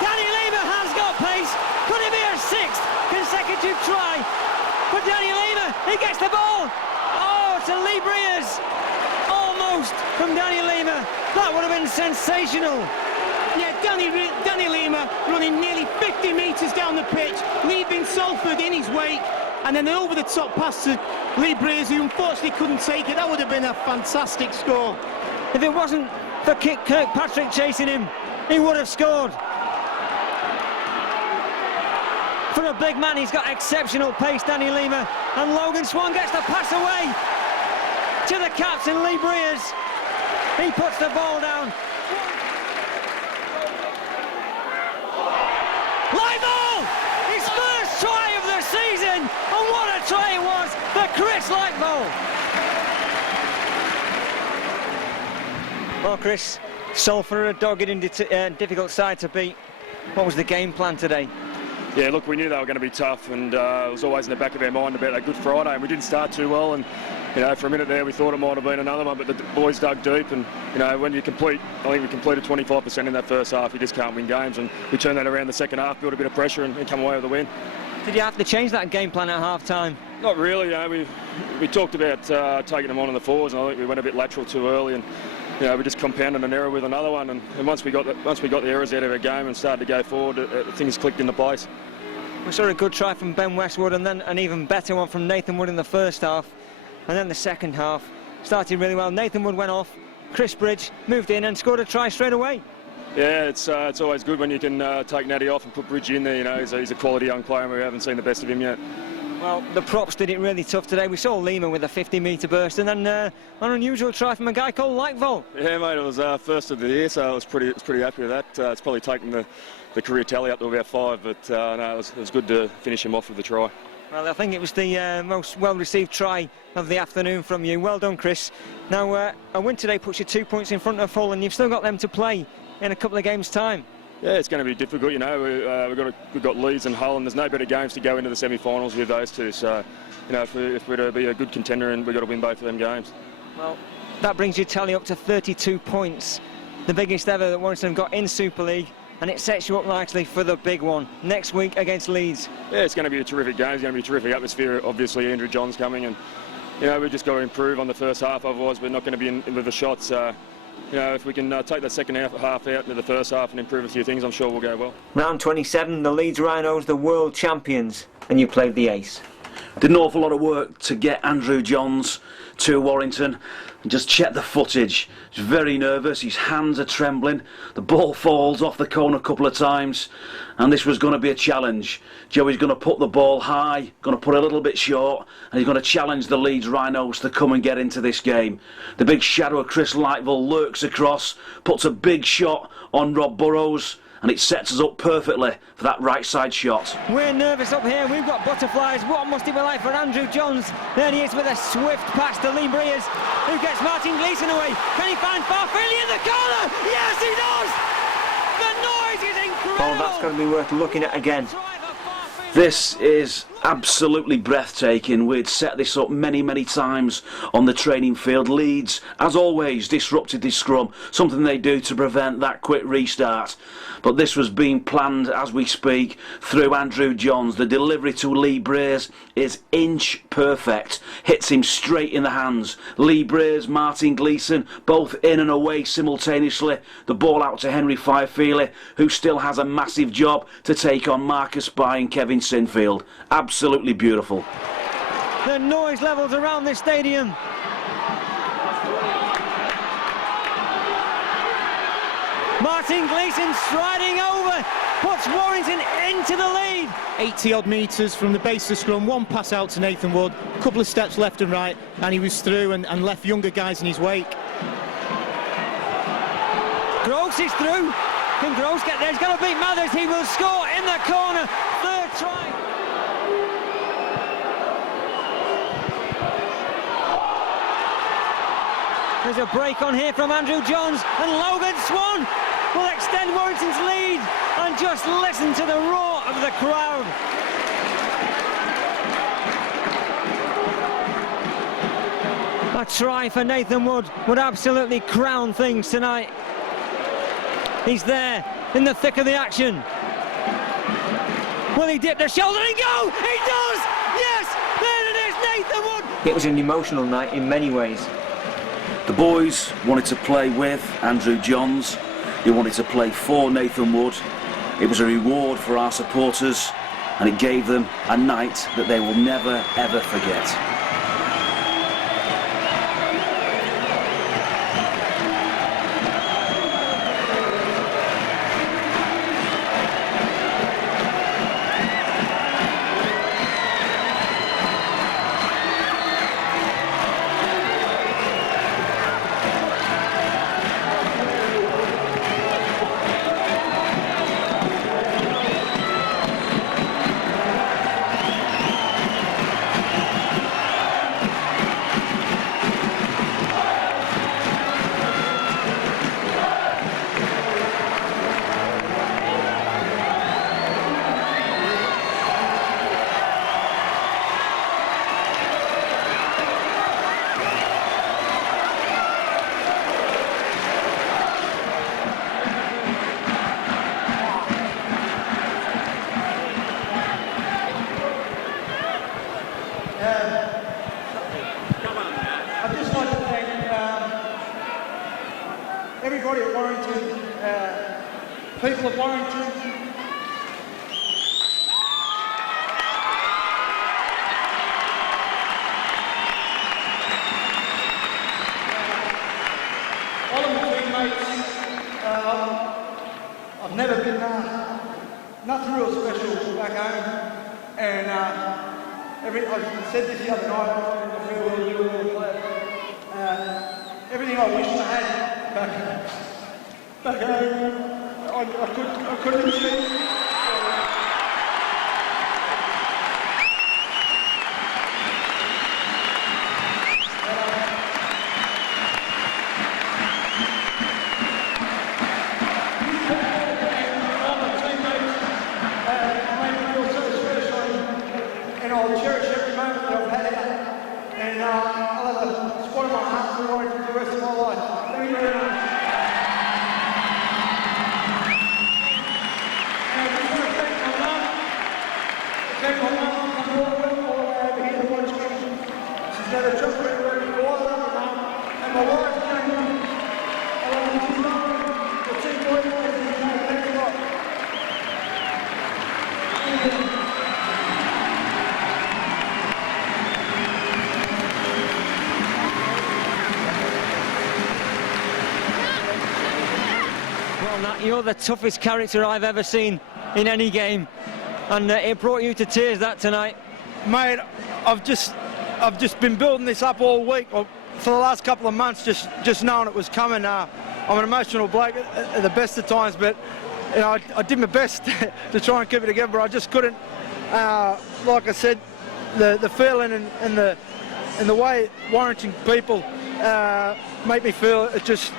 Danny Lima has got pace. Could it be a 6th consecutive try for Danny Lima? He gets the ball. Oh, to Lee Breers. Almost from Danny Lima. That would have been sensational. Yeah, Danny Lima running nearly 50 metres down the pitch, leaving Salford in his wake, and then an over-the-top pass to Lee Breers, who unfortunately couldn't take it. That would have been a fantastic score. If it wasn't for Kirkpatrick chasing him, he would have scored. For a big man, he's got exceptional pace, Danny Lima, and Logan Swan gets the pass away to the captain, Lee Breers. He puts the ball down. Live ball! His first try of the season, and what a try it was for Chris Lightball. Well, Chris, Salford, a dogged and difficult side to beat. What was the game plan today? Yeah, look, we knew they were going to be tough, and it was always in the back of our mind about that Good Friday, and we didn't start too well, and you know, for a minute there we thought it might have been another one, but the boys dug deep, and you know, when you complete, I think we completed 25% in that first half, you just can't win games, and we turned that around the second half, built a bit of pressure, and come away with the win. Did you have to change that game plan at half-time? Not really, you know, we talked about taking them on in the forwards, and I think we went a bit lateral too early, and you know, we just compounded an error with another one, and once we got the errors out of our game and started to go forward, things clicked into place. We saw a good try from Ben Westwood, and then an even better one from Nathan Wood in the first half, and then the second half started really well. Nathan Wood went off, Chris Bridge moved in and scored a try straight away. Yeah, it's always good when you can take Natty off and put Bridge in there. You know, he's a quality young player, and we haven't seen the best of him yet. Well, the props did it really tough today. We saw Lima with a 50-metre burst, and then an unusual try from a guy called Lightvolt. Yeah, mate, it was first of the year, so I was pretty happy with that. It's probably taken the career tally up to about 5, but no, it was good to finish him off with the try. Well, I think it was the most well-received try of the afternoon from you. Well done, Chris. Now, a win today puts you 2 points in front of Hull, and you've still got them to play in a couple of games' time. Yeah, it's going to be difficult, you know. We've got Leeds and Hull, and there's no better games to go into the semi-finals with those two. So, you know, if we're to be a good contender, and we've got to win both of them games. Well, that brings your tally up to 32 points, the biggest ever that Warrington have got in Super League, and it sets you up nicely for the big one next week against Leeds. Yeah, it's going to be a terrific game. It's going to be a terrific atmosphere. Obviously, Andrew John's coming, and you know, we've just got to improve on the first half. Otherwise, we're not going to be in with the shots. You know, if we can take that second half out into the first half and improve a few things, I'm sure we'll go well. Round 27, the Leeds Rhinos, the world champions, and you played the ace. Did an awful lot of work to get Andrew Johns to Warrington. Just check the footage. He's very nervous, his hands are trembling, the ball falls off the cone a couple of times, and this was going to be a challenge. Joey's going to put the ball high, going to put it a little bit short, and he's going to challenge the Leeds Rhinos to come and get into this game. The big shadow of Chris Lightwell lurks across, puts a big shot on Rob Burrows, and it sets us up perfectly for that right side shot. We're nervous up here, we've got butterflies. What must it be like for Andrew Johns? There he is with a swift pass to Lee Breers, who gets Martin Gleeson away. Can he find Farfilly in the corner? Yes, he does! The noise is incredible! Oh, that's going to be worth looking at again. This is absolutely breathtaking. We'd set this up many times on the training field. Leeds, as always, disrupted this scrum, something they do to prevent that quick restart. But this was being planned as we speak through Andrew Johns. The delivery to Lee Breers is inch perfect. Hits him straight in the hands. Lee Breers, Martin Gleeson, both in and away simultaneously. The ball out to Henry Firefeely, who still has a massive job to take on Marcus Spy and Kevin Sinfield. Absolutely beautiful. The noise levels around this stadium. Martin Gleeson striding over, puts Warrington into the lead. 80 odd metres from the base of the scrum, one pass out to Nathan Wood, a couple of steps left and right, and he was through and left younger guys in his wake. Gross is through. Can Gross get there? He's got to beat Mathers. He will score in the corner. Third try. There's a break on here from Andrew Johns, and Logan Swan will extend Warrington's lead, and just listen to the roar of the crowd. A try for Nathan Wood would absolutely crown things tonight. He's there in the thick of the action. Will he dip the shoulder and go? He does! Yes! There it is, Nathan Wood! It was an emotional night in many ways. The boys wanted to play with Andrew Johns. They wanted to play for Nathan Wood. It was a reward for our supporters. and it gave them a night that they will never ever forget. I'd just like to thank everybody at Warrington, people of Warrington. All of my teammates, I've never been nothing real special back home, and I said this the other night in the field when you were all playing. Everything I wished I had back home, I couldn't achieve. And I'll cherish every moment that I've had out. And I'll have a spot in my heart for Warrington for the rest of my life. Thank you very much. And I just want to thank my mum. Thank my mum for coming all the way over here to watch me. She's never jumped anywhere before. I love my mum. And my wife, Jane. I love you too much. The two boys, thanks a lot. Thank you. Well, Nat, you're the toughest character I've ever seen in any game, and it brought you to tears that tonight. Mate, I've just been building this up all week, or for the last couple of months, just knowing it was coming. I'm an emotional bloke at the best of times, but you know, I did my best to try and keep it together, but I just couldn't. Like I said, the feeling and the way Warrington people make me feel, it just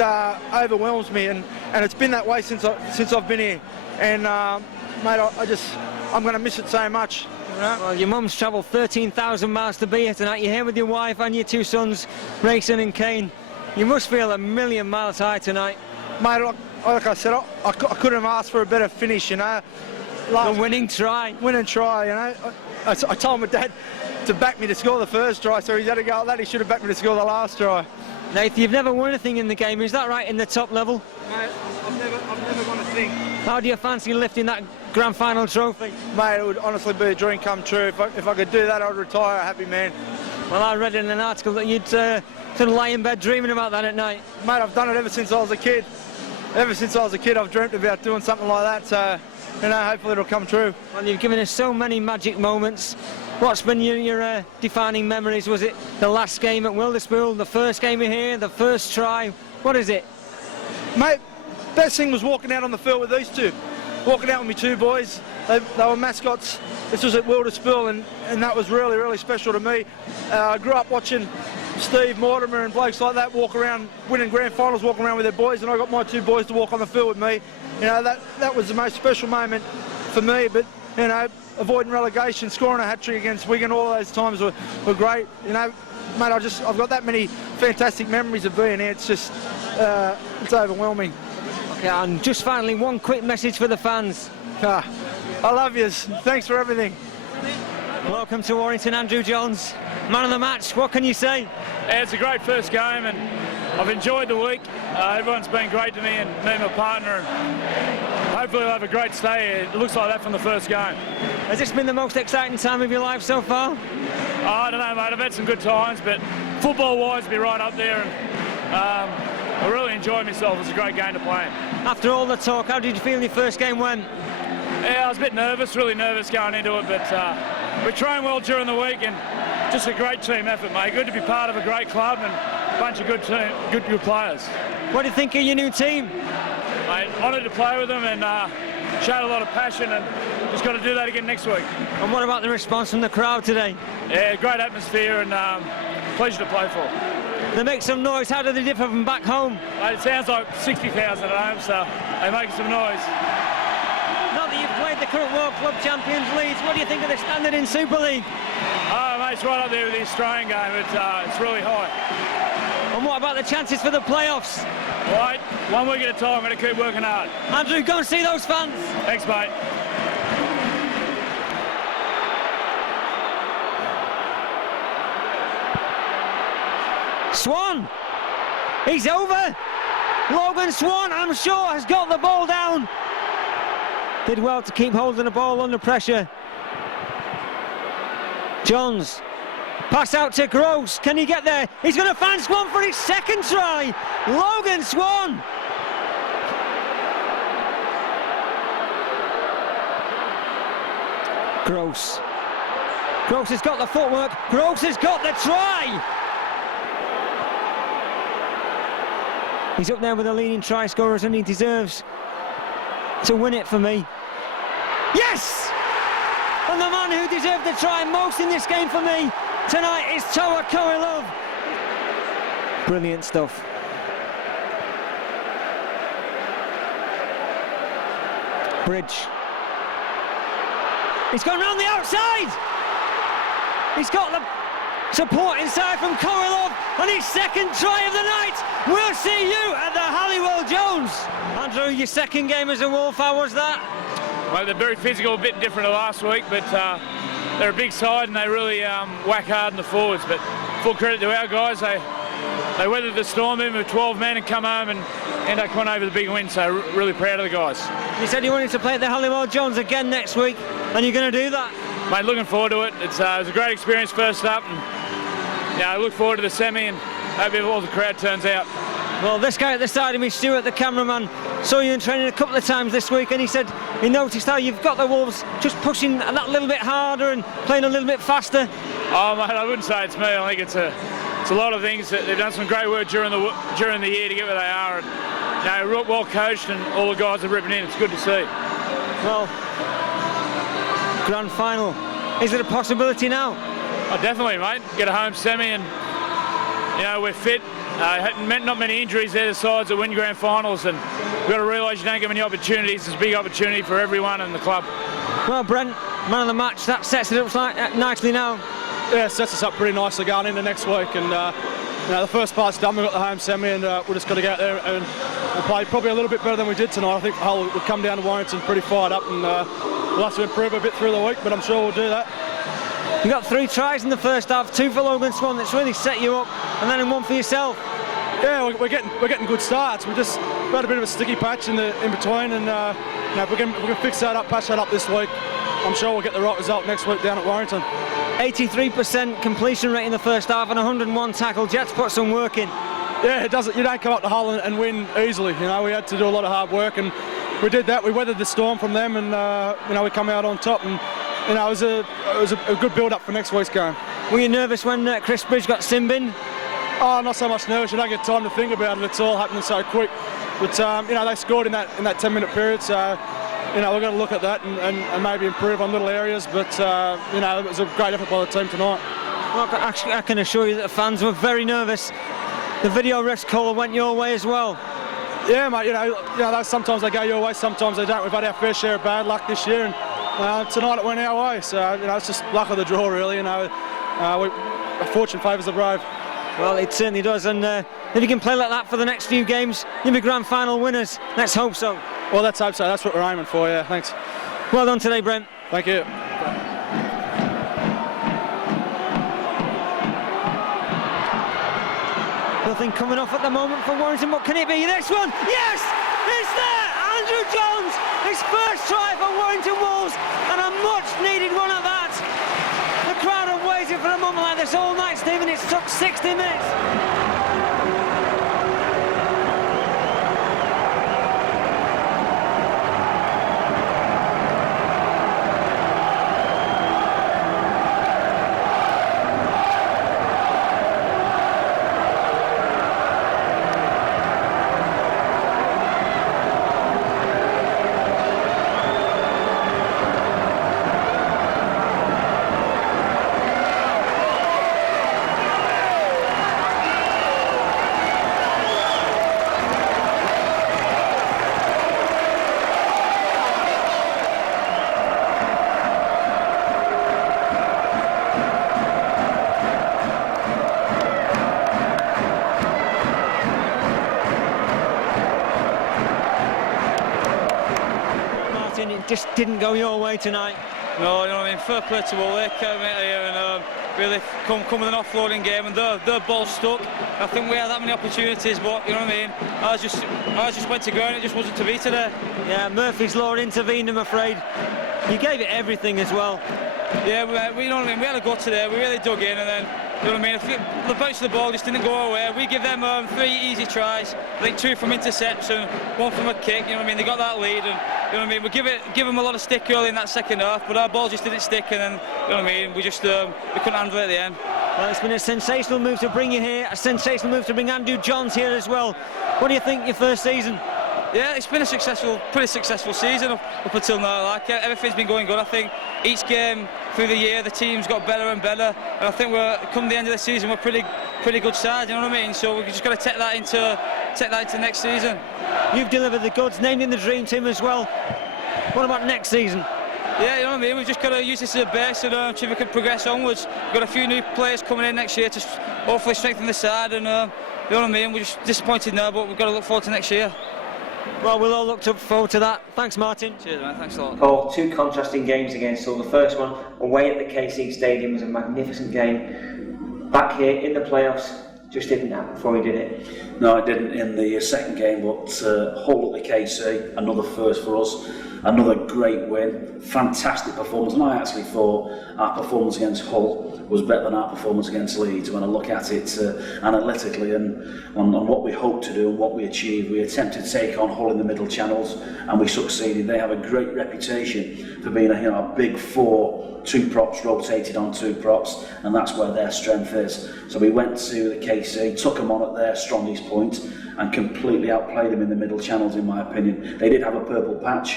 overwhelms me, and it's been that way since I've been here, and mate, I'm going to miss it so much. You know? Well, your mum's travelled 13,000 miles to be here tonight. You're here with your wife and your two sons, Grayson and Kane. You must feel a million miles high tonight. Mate, like I said, I couldn't have asked for a better finish, you know. The winning try. Winning try, you know. I told my dad to back me to score the first try, so he's had a go at that. He should have backed me to score the last try. Nathan, you've never won anything in the game, is that right, in the top level? Mate, I've never won a thing. How do you fancy lifting that grand final trophy? Mate, it would honestly be a dream come true. If I could do that, I'd retire a happy man. Well, I read in an article that you'd sort of lie in bed dreaming about that at night. Mate, I've done it ever since I was a kid. Ever since I was a kid, I've dreamt about doing something like that, so, you know, hopefully it'll come true. Well, you've given us so many magic moments. What's been your defining memories? Was it the last game at Wilderspool, the first game here, the first try? What is it? Mate, best thing was walking out on the field with these two. Walking out with my two boys. They were mascots. This was at Wilderspool, and that was really, really special to me. I grew up watching Steve Mortimer and blokes like that walk around, winning grand finals, walking around with their boys, and I got my two boys to walk on the field with me. You know, that was the most special moment for me, but, you know, avoiding relegation, scoring a hat-trick against Wigan, all those times were great. You know, mate, I've got that many fantastic memories of being here. It's just, it's overwhelming. Okay, and just finally, one quick message for the fans. I love yous. Thanks for everything. Welcome to Warrington, Andrew Jones. Man of the match, what can you say? Yeah, it's a great first game, and I've enjoyed the week. Everyone's been great to me, and me and my partner. And hopefully we'll have a great stay. It looks like that from the first game. Has this been the most exciting time of your life so far? Oh, I don't know, mate. I've had some good times, but football-wise, be right up there. And I really enjoyed myself. It was a great game to play in. After all the talk, how did you feel your first game went? Yeah, I was a bit nervous, really nervous going into it, but we trained well during the week and just a great team effort, mate. Good to be part of a great club and a bunch of good players. What do you think of your new team? Mate, honoured to play with them and showed a lot of passion, and just got to do that again next week. And what about the response from the crowd today? Yeah, great atmosphere and pleasure to play for. They make some noise. How do they differ from back home? Mate, it sounds like 60,000 at home, so they're making some noise. Now that you've played the current World Club Champions Leeds, what do you think of the standard in Super League? Oh, mate, it's right up there with the Australian game. It's really high. And what about the chances for the playoffs? Right, 1 week at a time. I'm going to keep working hard. Andrew, go and see those fans. Thanks, mate. Swan, he's over. Logan Swan, I'm sure, has got the ball down. Did well to keep holding the ball under pressure. Johns, pass out to Gross. Can he get there? He's going to find Swan for his second try. Logan Swan. Gross. Gross has got the footwork. Gross has got the try. He's up there with the leading try scorers and he deserves to win it for me. Yes! And the man who deserved the try most in this game for me tonight is Toa Koilov. Brilliant stuff. Bridge. He's gone round the outside. He's got the support inside from Koilov, and his second try of the night. We'll see you at the Halliwell Jones. Andrew, your second game as a Wolf, how was that? Well, they're very physical, a bit different to last week, but they're a big side and they really whack hard in the forwards. But full credit to our guys, they weathered the storm in with 12 men and come home and end up coming over the big win, so really proud of the guys. You said you wanted to play at the Halliwell Jones again next week, and you're going to do that? Mate, looking forward to it. It was a great experience first up, and I look forward to the semi and hope all the crowd turns out. Well, this guy at the side of me, Stuart, the cameraman, saw you in training a couple of times this week, and he said he noticed how you've got the Wolves just pushing that little bit harder and playing a little bit faster. Oh, mate, I wouldn't say it's me. I think it's a lot of things. They've done some great work during the year to get where they are, and well coached, and all the guys are ripping in. It's good to see. Well, grand final. Is it a possibility now? Oh, definitely, mate. Get a home semi, and we're fit. Not many injuries there, the sides that win grand finals, and we've got to realise you don't get many opportunities. It's a big opportunity for everyone in the club. Well, Brent, man of the match, that sets it up nicely now. Yeah, it sets us up pretty nicely going into next week, and the first part's done. We've got the home semi, and we're just got to get out there and play probably a little bit better than we did tonight. I think Hull will come down to Warrington pretty fired up, and we'll have to improve a bit through the week, but I'm sure we'll do that. You got 3 tries in the first half, 2 for Logan Swan. That's really set you up, and then 1 for yourself. Yeah, we're getting good starts. We had a bit of a sticky patch in between, and if we can fix that up, patch that up this week, I'm sure we'll get the right result next week down at Warrington. 83% completion rate in the first half and 101 tackles. You had to put some work in. Yeah, it doesn't. You don't come up to Hull and win easily. We had to do a lot of hard work, and we did that. We weathered the storm from them, and we come out on top. And it was a good build-up for next week's game. Were you nervous when Chris Bridge got sin-binned? Oh, not so much nervous. You don't get time to think about it. It's all happening so quick. But they scored in that 10-minute period. So we're going to look at that and maybe improve on little areas. But it was a great effort by the team tonight. Well, I can assure you that the fans were very nervous. The video refs call went your way as well. Yeah, mate. Sometimes they go your way, sometimes they don't. We've had our fair share of bad luck this year, and tonight it went our way. So it's just luck of the draw, really. Fortune favours the brave. Well, it certainly does, and if you can play like that for the next few games, you'll be grand final winners. Let's hope so. Well, let's hope so. That's what we're aiming for, yeah. Thanks. Well done today, Brent. Thank you. Nothing coming off at the moment for Warrington, but can it be this one? Yes! It's there! Andrew Johns, his first try for Warrington Wolves, and a much needed one at that. The crowd have waited for a moment like this all night, Stephen. It's took 60 minutes. It just didn't go your way tonight. No, you know what I mean, fair play to all. They came out here and really come with an offloading game, and their ball stuck. I think we had that many opportunities, but you know what I mean, I just went to ground, it just wasn't to be today. Yeah, Murphy's Law intervened, I'm afraid. You gave it everything as well. Yeah, we you know what I mean, we had a go today, we really dug in, and then you know what I mean, the bounce of the ball just didn't go our way. We give them 3 easy tries, I think 2 from interception, 1 from a kick, you know what I mean, they got that lead, and you know what I mean, we give them a lot of stick early in that second half, but our ball just didn't stick, and then you know what I mean, we just we couldn't handle it at the end. Well, it's been a sensational move to bring you here, a sensational move to bring Andrew Johns here as well. What do you think your first season? Yeah, it's been a pretty successful season up until now. Like everything's been going good. I think each game through the year the team's got better and better, and I think come the end of the season we're pretty good side. You know what I mean? So we've just got to take that into next season. You've delivered the goods, named in the dream team as well. What about next season? Yeah, you know what I mean, we've just got to use this as a base and see if we can progress onwards. We've got a few new players coming in next year to hopefully strengthen the side, and you know what I mean, we're just disappointed now, but we've got to look forward to next year. Well, we'll all look forward to that. Thanks, Martin. Cheers, man. Thanks a lot. Paul, 2 contrasting games against Hull. The first one away at the KC Stadium was a magnificent game. Back here in the playoffs, just didn't happen before we did it. No, it didn't in the second game, but Hull at the KC, another first for us. Another great win, fantastic performance, and I actually thought our performance against Hull was better than our performance against Leeds. When I look at it analytically and on what we hoped to do and what we achieved, we attempted to take on Hull in the middle channels and we succeeded. They have a great reputation for being a big 4, 2 props rotated on 2 props, and that's where their strength is. So we went to the KC, took them on at their strongest point and completely outplayed them in the middle channels, in my opinion. They did have a purple patch,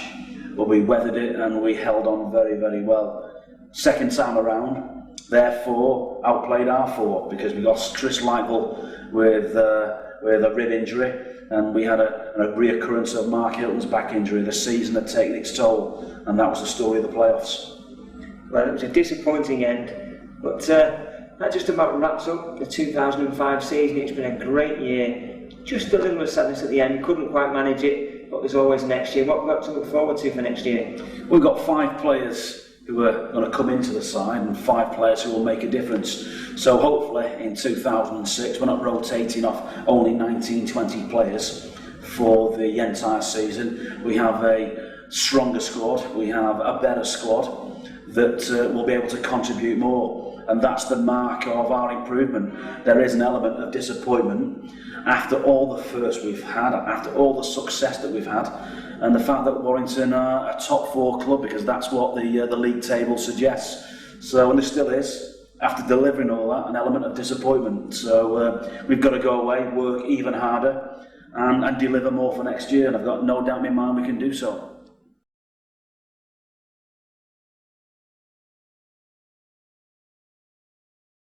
but we weathered it and we held on very, very well. Second time around, their 4 outplayed our 4 because we lost Chris Lightwell with a rib injury, and we had a reoccurrence of Mark Hilton's back injury. The season had taken its toll, and that was the story of the playoffs. Well, it was a disappointing end, but that just about wraps up the 2005 season. It's been a great year. Just a little bit of sadness at the end, couldn't quite manage it, but there's always next year. What have we got to look forward to for next year? We've got 5 players who are going to come into the side and 5 players who will make a difference. So hopefully in 2006 we're not rotating off only 19, 20 players for the entire season. We have a stronger squad, we have a better squad that will be able to contribute more, and that's the mark of our improvement. There is an element of disappointment after all the firsts we've had, after all the success that we've had, and the fact that Warrington are a top 4 club, because that's what the league table suggests. So, and there still is, after delivering all that, an element of disappointment. So we've got to go away, work even harder, and deliver more for next year, and I've got no doubt in my mind we can do so.